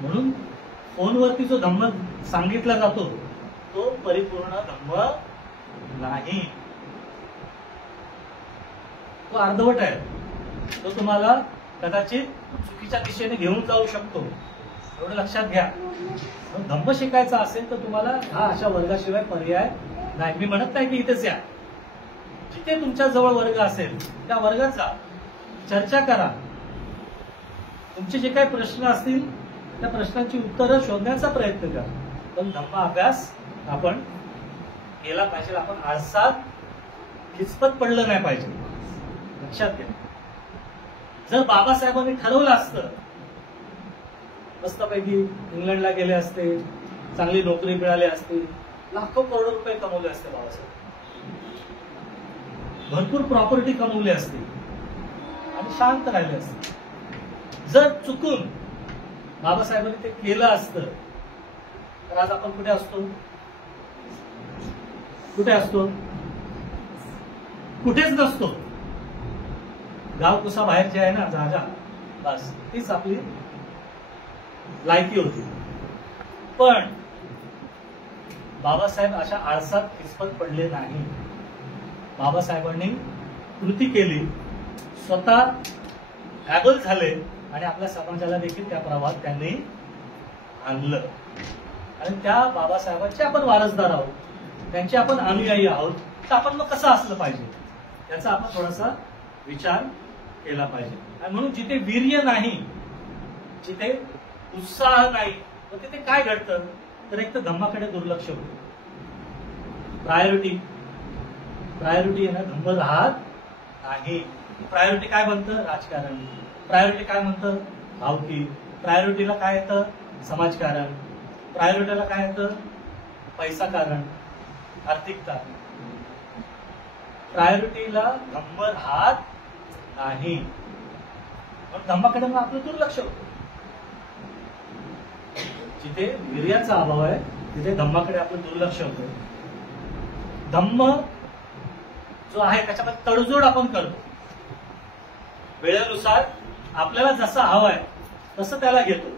म्हणून फोनवरती जो धम्म सांगितला जातो तो परिपूर्ण धम्म नाही, तो अर्धवट आहे. तो तुम्हाला कदाचित चुकीच्या दिशेने घेऊन जाऊ शकतो, एवढं लक्षात घ्या. धम्म शिकायचा असेल तर तुम्हाला हा अशा वर्गाशिवाय पर्याय नाही. मी म्हणत नाही की इथेच या, जिथे तुमच्या जवळ वर्ग असेल त्या वर्गात जा, चर्चा करा. तुमचे जे काही प्रश्न असतील त्या प्रश्नांची उत्तरं शोधण्याचा प्रयत्न करा. पण धम्म अभ्यास आपण केला पाहिजे. आपण आळसात किचपत पडलं नाही पाहिजे, लक्षात घ्या. जर बाबासाहेबांनी ठरवलं असतं, मस्तपैकी इंग्लंडला गेले असते, चांगली नोकरी मिळाली असती, लाखो करोडो रुपये कमवले असते बाबासाहेब, भरपूर प्रॉपर्टी कमवली असती आणि शांत राहिले असते. जर चुकून बाबासाहेबांनी ते केलं असतं तर आज आपण कुठे असतो? कुठे असतो? कुठेच नसतो. गाव कुसा बाहेर जे आहे ना जागा, बस तीच आपली लायकी होती. पण बाबासाहेब अशा आळसात किचपत पडले नाही. बाबासाहेबांनी कृती केली, स्वतः ॲबल झाले आणि आपल्या समाजाला देखील त्या प्रवाहात त्यांनी आणलं. आणि त्या बाबासाहेबांचे आपण वारसदार आहोत, त्यांचे आपण अनुयायी आहोत. तर आपण मग कसं असलं पाहिजे याचा आपण थोडासा विचार केला पाहिजे. आणि म्हणून जिथे वीर्य नाही, जिथे उत्साह नाही, तर तिथे काय घडतं? तर एक तर धम्माकडे दुर्लक्ष होतं. प्रायोरिटी आहे ना, धम्म राहत नाही. प्रायोरिटी काय बनतं? राजकारण. प्रायोरिटी काय म्हणतं? भावकी. प्रायोरिटीला काय येतं? समाजकारण. प्रायोरिटीला काय येतं? पैसा कारण, आर्थिकता. प्रायोरिटीला धम्म राहत नाही, पण धम्माकडे मग आपलं दुर्लक्ष होतं. जिथे वीर्याचा अभाव आहे तिथे धम्माकडे आपलं दुर्लक्ष होतं. धम्म जो आहे त्याच्यामध्ये तडजोड आपण करतो. वेळेनुसार आपल्याला जसा हवा आहे तसं त्याला घेतो.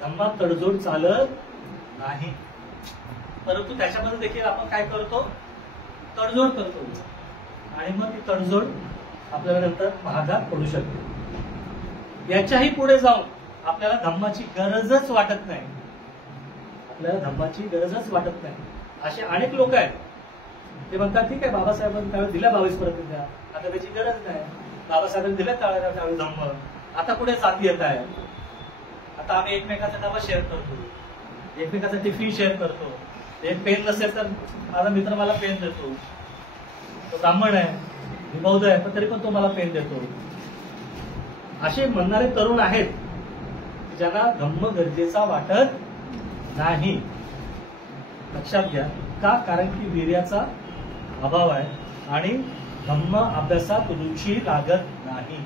धम्मात तडजोड चालत नाही. परंतु त्याच्यामध्ये देखील आपण काय करतो? तडजोड करतो. आणि मग ती तडजोड आपल्याला नंतर महागात पडू शकते. याच्याही पुढे जाऊन आपल्याला धम्माची गरजच वाटत नाही. आपल्याला धम्माची गरजच वाटत नाही. असे अनेक लोक आहेत, ते म्हणतात ठीक आहे बाबासाहेबांनी त्यावेळी दिल्या 22 प्रतिज्ञा, आता त्याची गरज नाही. बाबासाहेबांनी दिल्या त्यावेळी धम्म, आता पुढे जाती येत आहे, आता आम्ही एकमेकाचा डबा शेअर करतो. एकमेकाचा टिफिन शेअर करतो. एक पेन नसेल तर माझा मित्र मला पेन देतो. तो ब्राह्मण आहे, मी बौद्ध आहे, पण तरी पण तो मला पेन देतो. असे म्हणणारे तरुण आहेत ज्यांना धम्म गरजेचा वाटत नाही. लक्षात घ्या. का? कारण की वीर्याचा अभाव आहे आणि धम्म अभ्यासात रुची लागत नाही.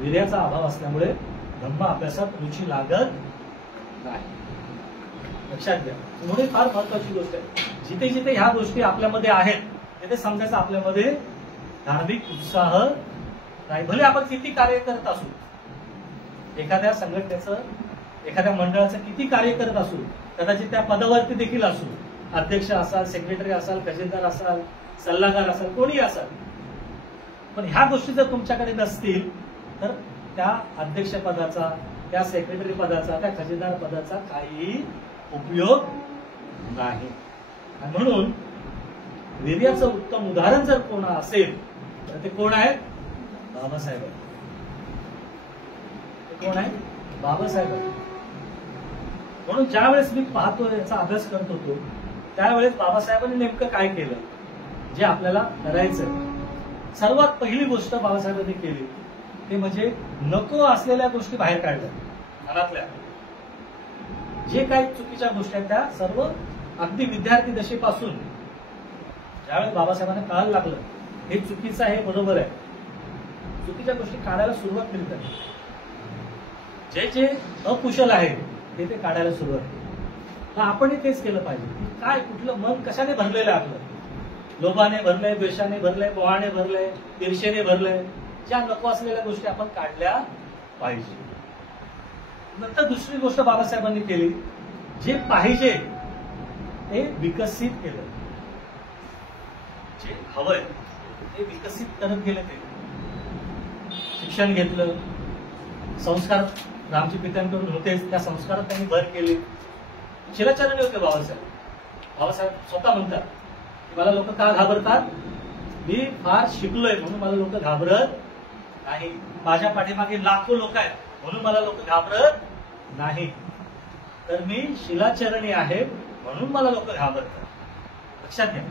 वीर्याचा अभाव असल्यामुळे धम्म अभ्यासात रुची लागत नाही. लक्षात घ्या. म्हणून फार महत्वाची गोष्ट आहे. जिथे जिथे ह्या गोष्टी आपल्यामध्ये आहेत तिथे समजायचं आपल्यामध्ये धार्मिक उत्साह नाही. भले आपण किती कार्य करत असू, एखाद्या संघटनेचं, एखाद्या मंडळाचं किती कार्य करत असू, कदाचित त्या पदावरती देखील असू, अध्यक्ष असाल, सेक्रेटरी असाल, खजिनदार असाल, सल्लागार असाल, कोणी असाल, पण ह्या गोष्टी जर तुमच्याकडे नसतील तर त्या अध्यक्ष पदाचा, त्या सेक्रेटरी पदाचा, त्या खजिनदार पदाचा काही उपयोग नाही. म्हणून वीर्याचं उत्तम उदाहरण जर कोण असेल तर ते कोण आहे? बाबासाहेब. ते कोण आहे? बाबासाहेब. म्हणून ज्या वेळेस मी पाहतो, याचा अभ्यास करत होतो, त्यावेळेस बाबासाहेबांनी नेमकं काय केलं जे आपल्याला करायचं. सर्वात पहिली गोष्ट बाबासाहेबांनी केली ते म्हणजे नको असलेल्या गोष्टी बाहेर काढल्या. मनातल्या जे काही चुकीच्या गोष्टी आहेत त्या सर्व, अगदी विद्यार्थी दशेपासून ज्यावेळेस बाबासाहेबांना कळायला लागलं हे चुकीचं आहे, बरोबर आहे, चुकीच्या गोष्टी काढायला सुरुवात केली. त्यांनी जे जे अकुशल आहे ते काढायला सुरुवात केली. आपणही तेच केलं पाहिजे. की काय, कुठलं मन कशाने भरलेलं आहे आपलं? लोभाने भरलंय, द्वेषाने भरलंय, मोहाने भरलंय, ईर्षेने भरलंय. ज्या नको असलेल्या गोष्टी आपण काढल्या पाहिजे. नंतर दुसरी गोष्ट बाबासाहेबांनी केली, जे पाहिजे ते विकसित केलं. जे हवंय ते विकसित करत गेले. ते शिक्षण घेतलं, संस्कार रामजी पित्यांकडून होतेच, त्या संस्कारात त्यांनी भर केली. शिलाचरणी होते बाबासाहेब. बाबासाहेब स्वतः म्हणतात की मला लोक का घाबरतात? मी फार शिकलोय म्हणून मला लोक घाबरत नाही. माझ्या पाठीमागे लाखो लोक आहेत म्हणून मला लोक घाबरत नाही. तर मी शिलाचरणी आहे म्हणून मला लोक घाबरतात. लक्षात घ्या.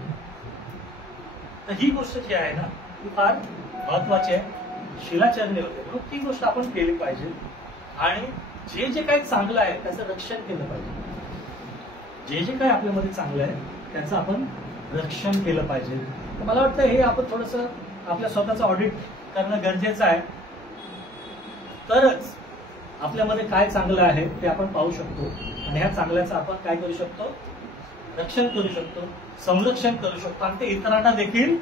तर ही गोष्ट जी आहे ना ती फार महत्वाची आहे. शिलाचरणी होते म्हणून ती गोष्ट आपण केली पाहिजे. आणि जे जे काही चांगलं आहे त्याचं रक्षण केलं पाहिजे. जे जे काही आपल्यामध्ये चांगलं आहे त्याचं आपण रक्षण केलं पाहिजे. तर मला वाटतं हे आपण थोडंसं आपल्या स्वतःचं ऑडिट करणं गरजेचं आहे. तरच आपल्यामध्ये काय चांगलं आहे ते आपण पाहू शकतो आणि ह्या चांगल्याचं आपण काय करू शकतो? रक्षण करू शकतो, संरक्षण करू शकतो आणि ते इतरांना देखील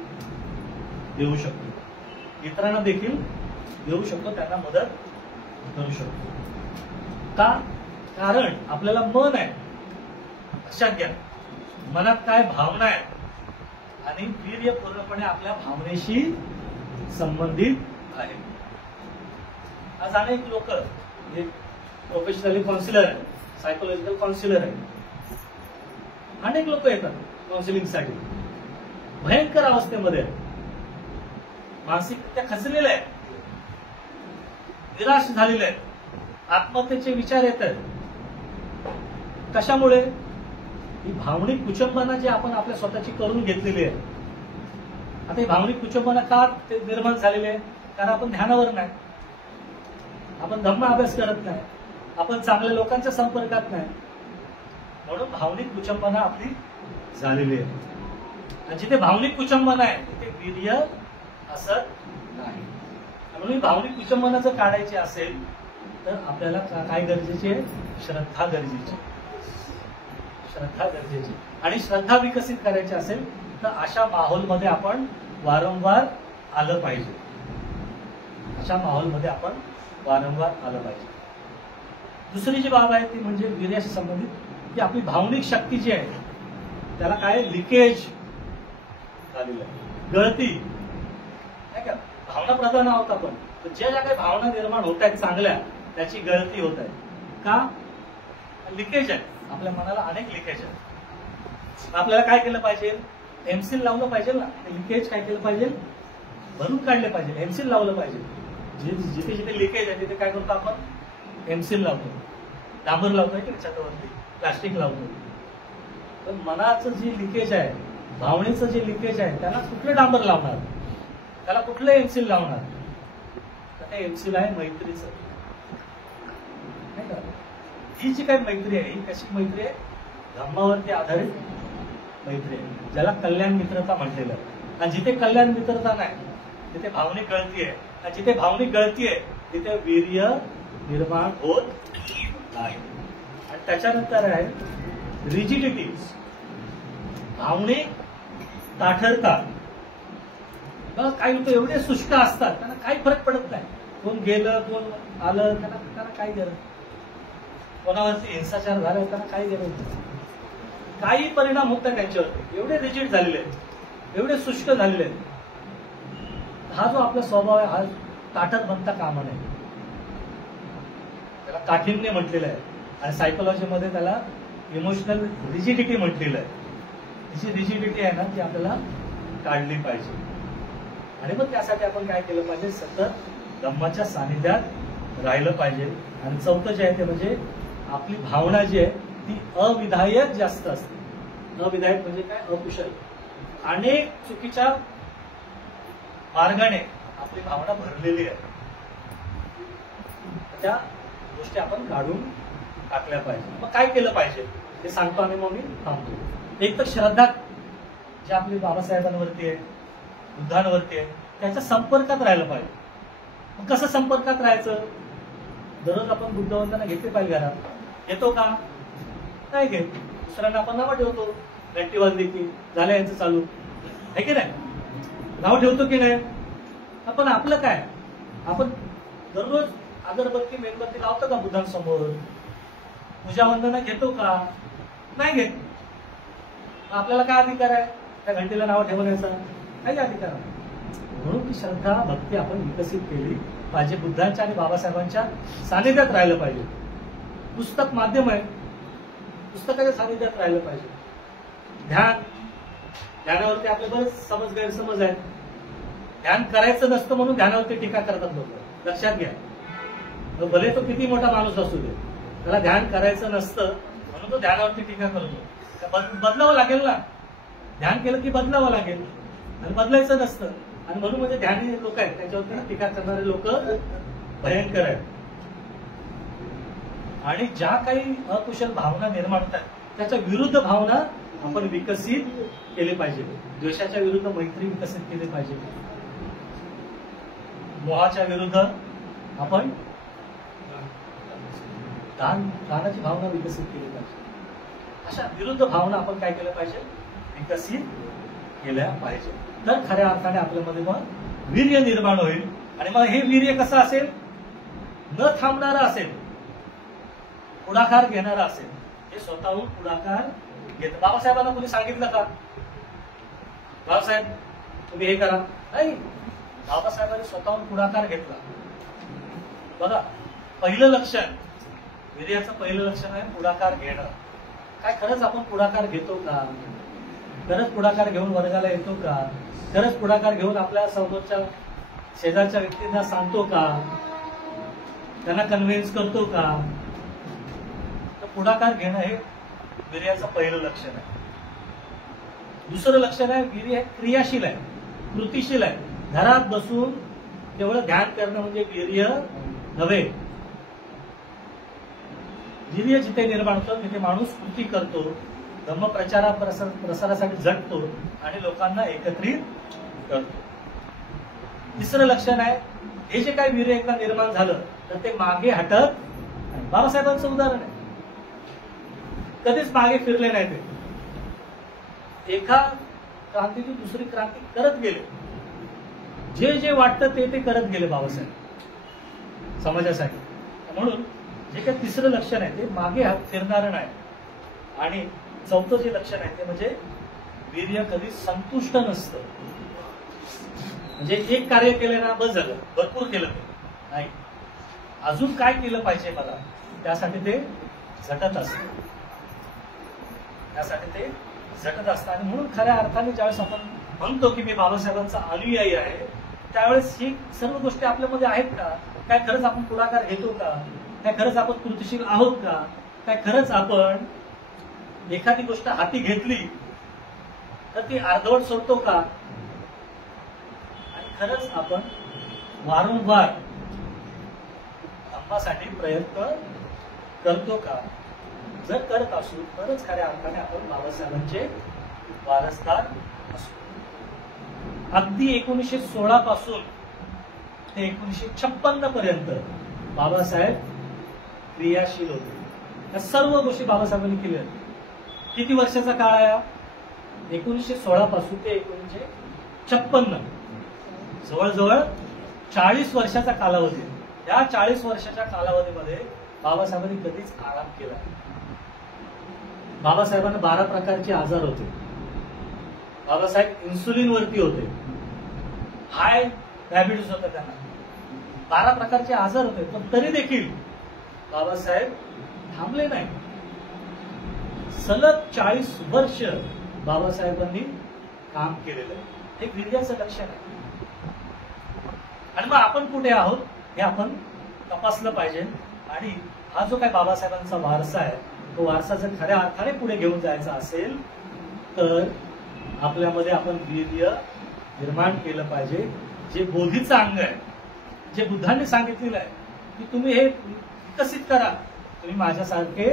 देऊ शकतो. इतरांना देखील देऊ शकतो, त्यांना मदत करू शकतो. का? कारण आपल्याला मन आहे. लक्षात घ्या. मनात काय भावना आहे आणि वीर्य पूर्णपणे आपल्या भावनेशी संबंधित आहे. आज अनेक लोक प्रोफेशनली काउन्सिलर आहे, सायकोलॉजिकल काउन्सिलर आहे, अनेक लोक येतात काउन्सिलिंगसाठी. भयंकर अवस्थेमध्ये मानसिकरित्या खचलेले आहेत, निराश झालेले आहेत, आत्महत्येचे विचार येत आहेत. कशामुळे? ही भावनिक कुचंबना जी आपण आपल्या स्वतःची करून घेतलेली आहे. आता ही भावनिक कुचंबना का निर्माण झालेली आहे? कारण आपण ध्यानावर नाही, आपण धम्म अभ्यास करत नाही, आपण चांगल्या लोकांच्या संपर्कात नाही, म्हणून भावनिक कुचंबना आपली झालेली आहे. आणि जिथे भावनिक कुचंबना आहे तिथे वीर्य असत नाही. म्हणून भावनिक कुचंबना जर काढायची असेल तर आपल्याला काय गरजेची आहे? श्रद्धा गरजेची. श्रद्धा गरजेची. आणि श्रद्धा विकसित करायची असेल तर अशा माहोलमध्ये आपण वारंवार आलं पाहिजे. अशा माहोलमध्ये आपण वारंवार आलं पाहिजे. दुसरी जी बाब आहे ती म्हणजे वीर्याशी संबंधित की आपली भावनिक शक्ती जी आहे त्याला काय लिकेज झालेलं आहे, गळती नाही का. भावना प्रधान आहोत आपण, तर ज्या ज्या काही भावना निर्माण होत आहेत चांगल्या त्याची गळती होत आहे. का? लिकेज आहे. आपल्या मनाला अनेक लिकेज आहे. आपल्याला काय केलं पाहिजे? एमसील लावलं पाहिजे ना. लिकेज काय केलं पाहिजे? भरून काढले पाहिजे. एमसील लावलं पाहिजे. जिथे जिथे लिकेज आहे तिथे काय करतो आपण? एमसील लावतो. डांबर लावतोय की छतावरती प्लास्टिक लावतो, पण मनाचं जे लिकेज आहे, भावनेचं जे लिकेज आहे, त्याला कुठलं डांबर लावणार, त्याला कुठलं एमसील लावणार? तर ते एमसील आहे मैत्रीचं, नाही का? ही जी काही मैत्री आहे, ही कशी मैत्री आहे? धम्मावरती आधारित मैत्री आहे, ज्याला कल्याण मित्रता म्हटलेलं आहे. आणि जिथे कल्याण मित्रता नाही तिथे भावनिक गळती आहे, आणि जिथे भावनिक गळती आहे तिथे वीर्य निर्माण होत नाही. आणि त्याच्यानंतर आहे रिजिडिटी, भावनिक ताठरता. बघा काही लोक एवढे शुष्क असतात, त्यांना काही फरक पडत नाही, कोण गेलं कोण आलं त्यांना काही गरज, कोणावरती हिंसाचार झाला त्यांना काही गरज नाही, काही परिणाम होत नाही त्यांच्यावरती. एवढे रिजिड झालेले आहेत, एवढे शुष्क झालेले आहेत. हा जो आपला स्वभाव आहे हा ताठर बनता कामा नये, त्याला काठिण्य म्हटलेलं आहे. आणि सायकोलॉजीमध्ये त्याला इमोशनल रिजिडिटी म्हटलेलं आहे. जी रिजिडिटी आहे ना ती आपल्याला काढली पाहिजे. आणि मग त्यासाठी आपण काय केलं पाहिजे? सतत धम्माच्या सानिध्यात राहिलं पाहिजे. आणि चौथं जे आहे ते म्हणजे आपली भावना जी आहे ती अविधायक जास्त असते. अविधायक म्हणजे काय? अकुशल. अनेक चुकीच्या मार्गाने आपली भावना भरलेली आहे, त्या गोष्टी आपण काढून टाकल्या पाहिजे. मग काय केलं पाहिजे ते सांगतो आणि मग मी थांबतो. एक तर श्रद्धा जी आपली बाबासाहेबांवरती आहे, बुद्धांवरती आहे, त्याच्या संपर्कात राहिलं पाहिजे. मग कसं संपर्कात राहायचं? दररोज आपण बुद्धवंदना घेतली पाहिजे घरात. घेतो का? नाही घेत. दुसऱ्यांना आपण नावं ठेवतो, घंटी वाजली की झालं यांचं चालू, आहे की नाही? नाव ठेवतो की नाही? आपण आपलं काय? आपण दररोज अगरबत्ती मेणबत्ती लावतो का बुद्धांसमोर? पूजा वंदना घेतो का? नाही घेत. आपल्याला काय अधिकार आहे त्या घंटीला नाव ठेवण्याचा? काही अधिकार नाही. म्हणून ती श्रद्धा भक्ती आपण विकसित केली पाहिजे. बुद्धांच्या आणि बाबासाहेबांच्या सानिध्यात राहिलं पाहिजे. पुस्तक माध्यम आहे, पुस्तकाच्या सानिध्यात राहिलं पाहिजे. ध्यानावरती आपले बरेच समज गैरसमज आहेत. ध्यान करायचं नसतं म्हणून ध्यानावरती टीका करतात लोक. लक्षात घ्या, भले तो किती मोठा माणूस असू दे, त्याला ध्यान करायचं नसतं म्हणून तो ध्यानावरती टीका करतो. बदलावं लागेल ना, ध्यान केलं की बदलावं लागेल, आणि बदलायचं नसतं. आणि म्हणून म्हणजे ध्यानी लोक आहेत त्याच्यावरती टीका करणारे लोक भयंकर आहेत. आणि ज्या काही अकुशल भावना निर्माण होतात त्याच्या विरुद्ध भावना आपण विकसित केली पाहिजे. द्वेषाच्या विरुद्ध मैत्री विकसित केली पाहिजे. मोहाच्या विरुद्ध आपण दानाची भावना विकसित केली पाहिजे. अशा विरुद्ध भावना आपण काय केलं पाहिजे? विकसित केल्या पाहिजे. तर खऱ्या अर्थाने आपल्यामध्ये मग वीर्य निर्माण होईल. आणि मग हे वीर्य कसं असेल? न थांबणारं असेल, पुढाकार घेणारा असेल. हे स्वतःहून पुढाकार घेत. बाबासाहेबांना कोणी सांगितलं का बाबासाहेब तुम्ही हे करा? नाही, बाबासाहेबांनी स्वतःहून पुढाकार घेतला. बघा, पहिलं लक्षण वीर्याचं पहिलं लक्षण आहे पुढाकार घेणं. काय खरंच आपण पुढाकार घेतो का? खरंच पुढाकार घेऊन वर्गाला येतो का? खरंच पुढाकार घेऊन आपल्या समोरच्या शेजारच्या व्यक्तींना सांगतो का? त्यांना कन्व्हिन्स करतो का? तर पुढाकार घेणं हे वीर्याचं पहिलं लक्षण आहे. दुसरं लक्षण आहे वीर्य हे क्रियाशील आहे, कृतिशील आहे. घरात बसून केवळ ध्यान करणं म्हणजे वीर्य नव्हे. वीर्य जिथे निर्माण होतं तिथे माणूस कृती करतो, धम्म प्रसारासाठी झटतो आणि लोकांना एकत्रित करतो. तिसरं लक्षण आहे हे जे काही वीर्य एकदा निर्माण झालं तर ते मागे हटत नाही. बाबासाहेबांचं उदाहरण आहे, कधीच मागे फिरले नाही. ते एका क्रांतीची दुसरी क्रांती करत गेले. जे जे वाटतं ते करत गेले बाबासाहेब समाजासाठी. म्हणून जे काही तिसरं लक्षण आहे ते मागे फिरणारं नाही. आणि चौथं जे लक्षण आहे ते म्हणजे वीर्य कधी संतुष्ट नसतं. म्हणजे एक कार्य केलं ना बस झालं, भरपूर केलं नाही, अजून काय केलं पाहिजे मला, त्यासाठी ते झटत असतं. आणि म्हणून खऱ्या अर्थाने ज्यावेळेस आपण म्हणतो की मी बाबासाहेबांचा अनुयायी आहे त्यावेळेस ही सर्व गोष्टी आपल्यामध्ये आहेत का? काय खरंच आपण पुढाकार घेतो का? काय खरंच आपण कृतिशील आहोत का? काय खरंच आपण एखादी गोष्ट हाती घेतली तर ती अर्धवट सोडतो का? आणि खरंच आपण वारंवार धम्मासाठी प्रयत्न करतो का? जर करत असू तरच खऱ्या अर्थाने आपण बाबासाहेबांचे वारसदार असू. अगदी 1916 पासून ते 1956 पर्यंत बाबासाहेब क्रियाशील होते. या सर्व गोष्टी बाबासाहेबांनी केल्या. किती वर्षाचा काळ आहे? 1916 पासून ते 1956, जवळजवळ 40 वर्षाचा कालावधी. या 40 वर्षाच्या कालावधीमध्ये बाबासाहेबांनी कधीच आराम केला. बाबासाहेबांना 12 प्रकारचे आजार होते. बाबासाहेब इन्सुलिन वरती होते. हाय डायबिटीस होता त्यांना. 12 प्रकारचे आजार होते, पण तरी देखील बाबासाहेब थांबले नाही. सलग 40 वर्ष बाबासाहेबांनी काम केलेलं हे वीर्याचं लक्षण आहे. आणि मग आपण कुठे आहोत हे आपण तपासलं पाहिजे. आणि हा जो काय बाबासाहेबांचा वारसा आहे, तो वारसा जर खऱ्या अर्थाने पुढे घेऊन जायचा असेल तर आपल्यामध्ये आपण वीर्य निर्माण केलं पाहिजे. जे बोधीचं अंग आहे, जे बुद्धांनी सांगितलेलं आहे की तुम्ही हे विकसित करा, तुम्ही माझ्यासारखे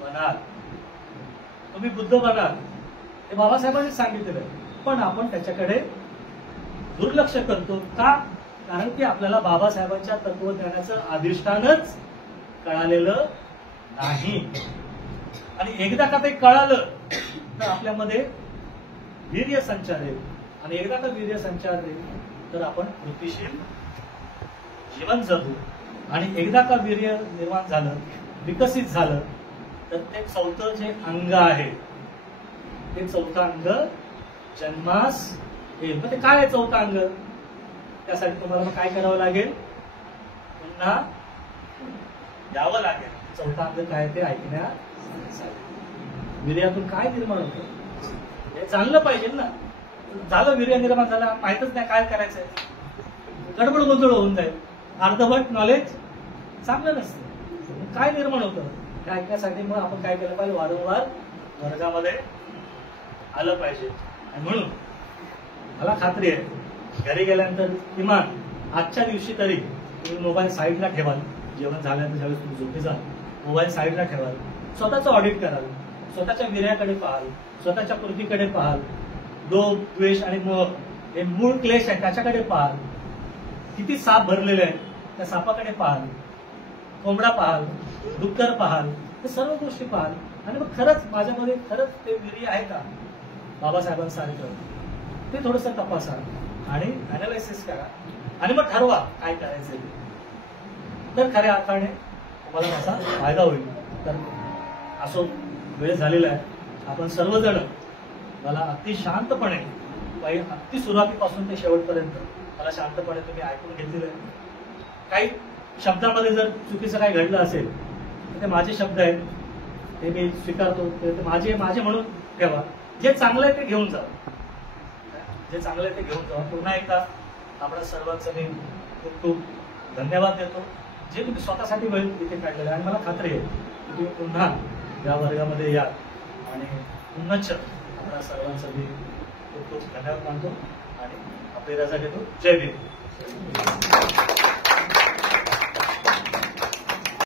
बनाल, तुम्ही बुद्ध बनाल, हे बाबासाहेबांनी सांगितलेलं आहे. पण आपण त्याच्याकडे दुर्लक्ष करतो का? कारण की आपल्याला बाबासाहेबांच्या तत्वज्ञानाचं अधिष्ठानच कळालेलं नाही. आणि एकदा का ते कळालं तर आपल्यामध्ये वीर्य संचारेल. आणि एकदा का वीर्य संचारले तर आपण कृतिशील जीवन जगू. आणि एकदा का वीर्य निर्माण झालं, विकसित झालं, तर ते चौथं जे अंग आहे, ते चौथं अंग जन्मास येईल. मग ते काय आहे चौथं अंग? त्यासाठी तुम्हाला मग काय करावं लागेल? पुन्हा यावं लागेल. चौथं अंग काय ते ऐकण्यासाठी. वीर्यातून काय निर्माण होतं हे जाणलं पाहिजे ना. झालं वीर्य निर्माण झालं, माहितच नाही काय करायचंय, गडबड गोंधळ होऊन जाईल. अर्धवट नॉलेज चांगलं नसतं. काय निर्माण होतं हे ऐकण्यासाठी मग आपण काय केलं पाहिजे? वारंवार वर्गामध्ये आलं पाहिजे. आणि म्हणून मला खात्री आहे घरी गेल्यानंतर किमान आजच्या दिवशी तरी तुम्ही मोबाईल साईडला ठेवाल. जेवण झाल्यानंतर ज्यावेळेस तुम्ही झोपी जाल, मोबाईल साईडला ठेवाल, स्वतःचं ऑडिट कराल, स्वतःच्या वीर्याकडे पाहाल, स्वतःच्या कृतीकडे पाहाल. लोभ, द्वेष आणि मोह हे मूळ क्लेश आहे, त्याच्याकडे पाहाल. किती साप भरलेले आहेत त्या सापाकडे पाहाल, कोंबडा पाहाल, डुक्कर पाहाल, हे सर्व गोष्टी पाहाल. आणि मग खरंच माझ्यामध्ये खरंच ते वीर्य आहे का बाबासाहेबांसारखं, ते थोडंसं तपासा आणि अनालिसिस करा. आणि मग ठरवा काय करायचं ते. तर खऱ्या अर्थाने तुम्हाला माझा फायदा होईल. तर असो वेळ झालेला आहे. आपण सर्वजण मला अगदी शांतपणे, अगदी सुरुवातीपासून ते शेवटपर्यंत मला शांतपणे तुम्ही ऐकून घेतलेलं आहे. काही शब्दामध्ये जर चुकीचं काही घडलं असेल तर ते माझे शब्द आहेत, ते मी स्वीकारतो. ते माझे म्हणून ठेवा. जे चांगलं आहे ते घेऊन जा, जे चांगलं आहे ते घेऊन जा. पुन्हा एकदा आपल्या सर्वांचं मी खूप खूप धन्यवाद देतो, जे तुम्ही स्वतःसाठी वेळ इथे काढलेलं आहे. आणि मला खात्री आहे की तुम्ही पुन्हा या वर्गामध्ये या. आणि पुन्हाच आपल्या सर्वांचं मी खूप खूप धन्यवाद मानतो आणि आपली रजा घेतो. जय भीम.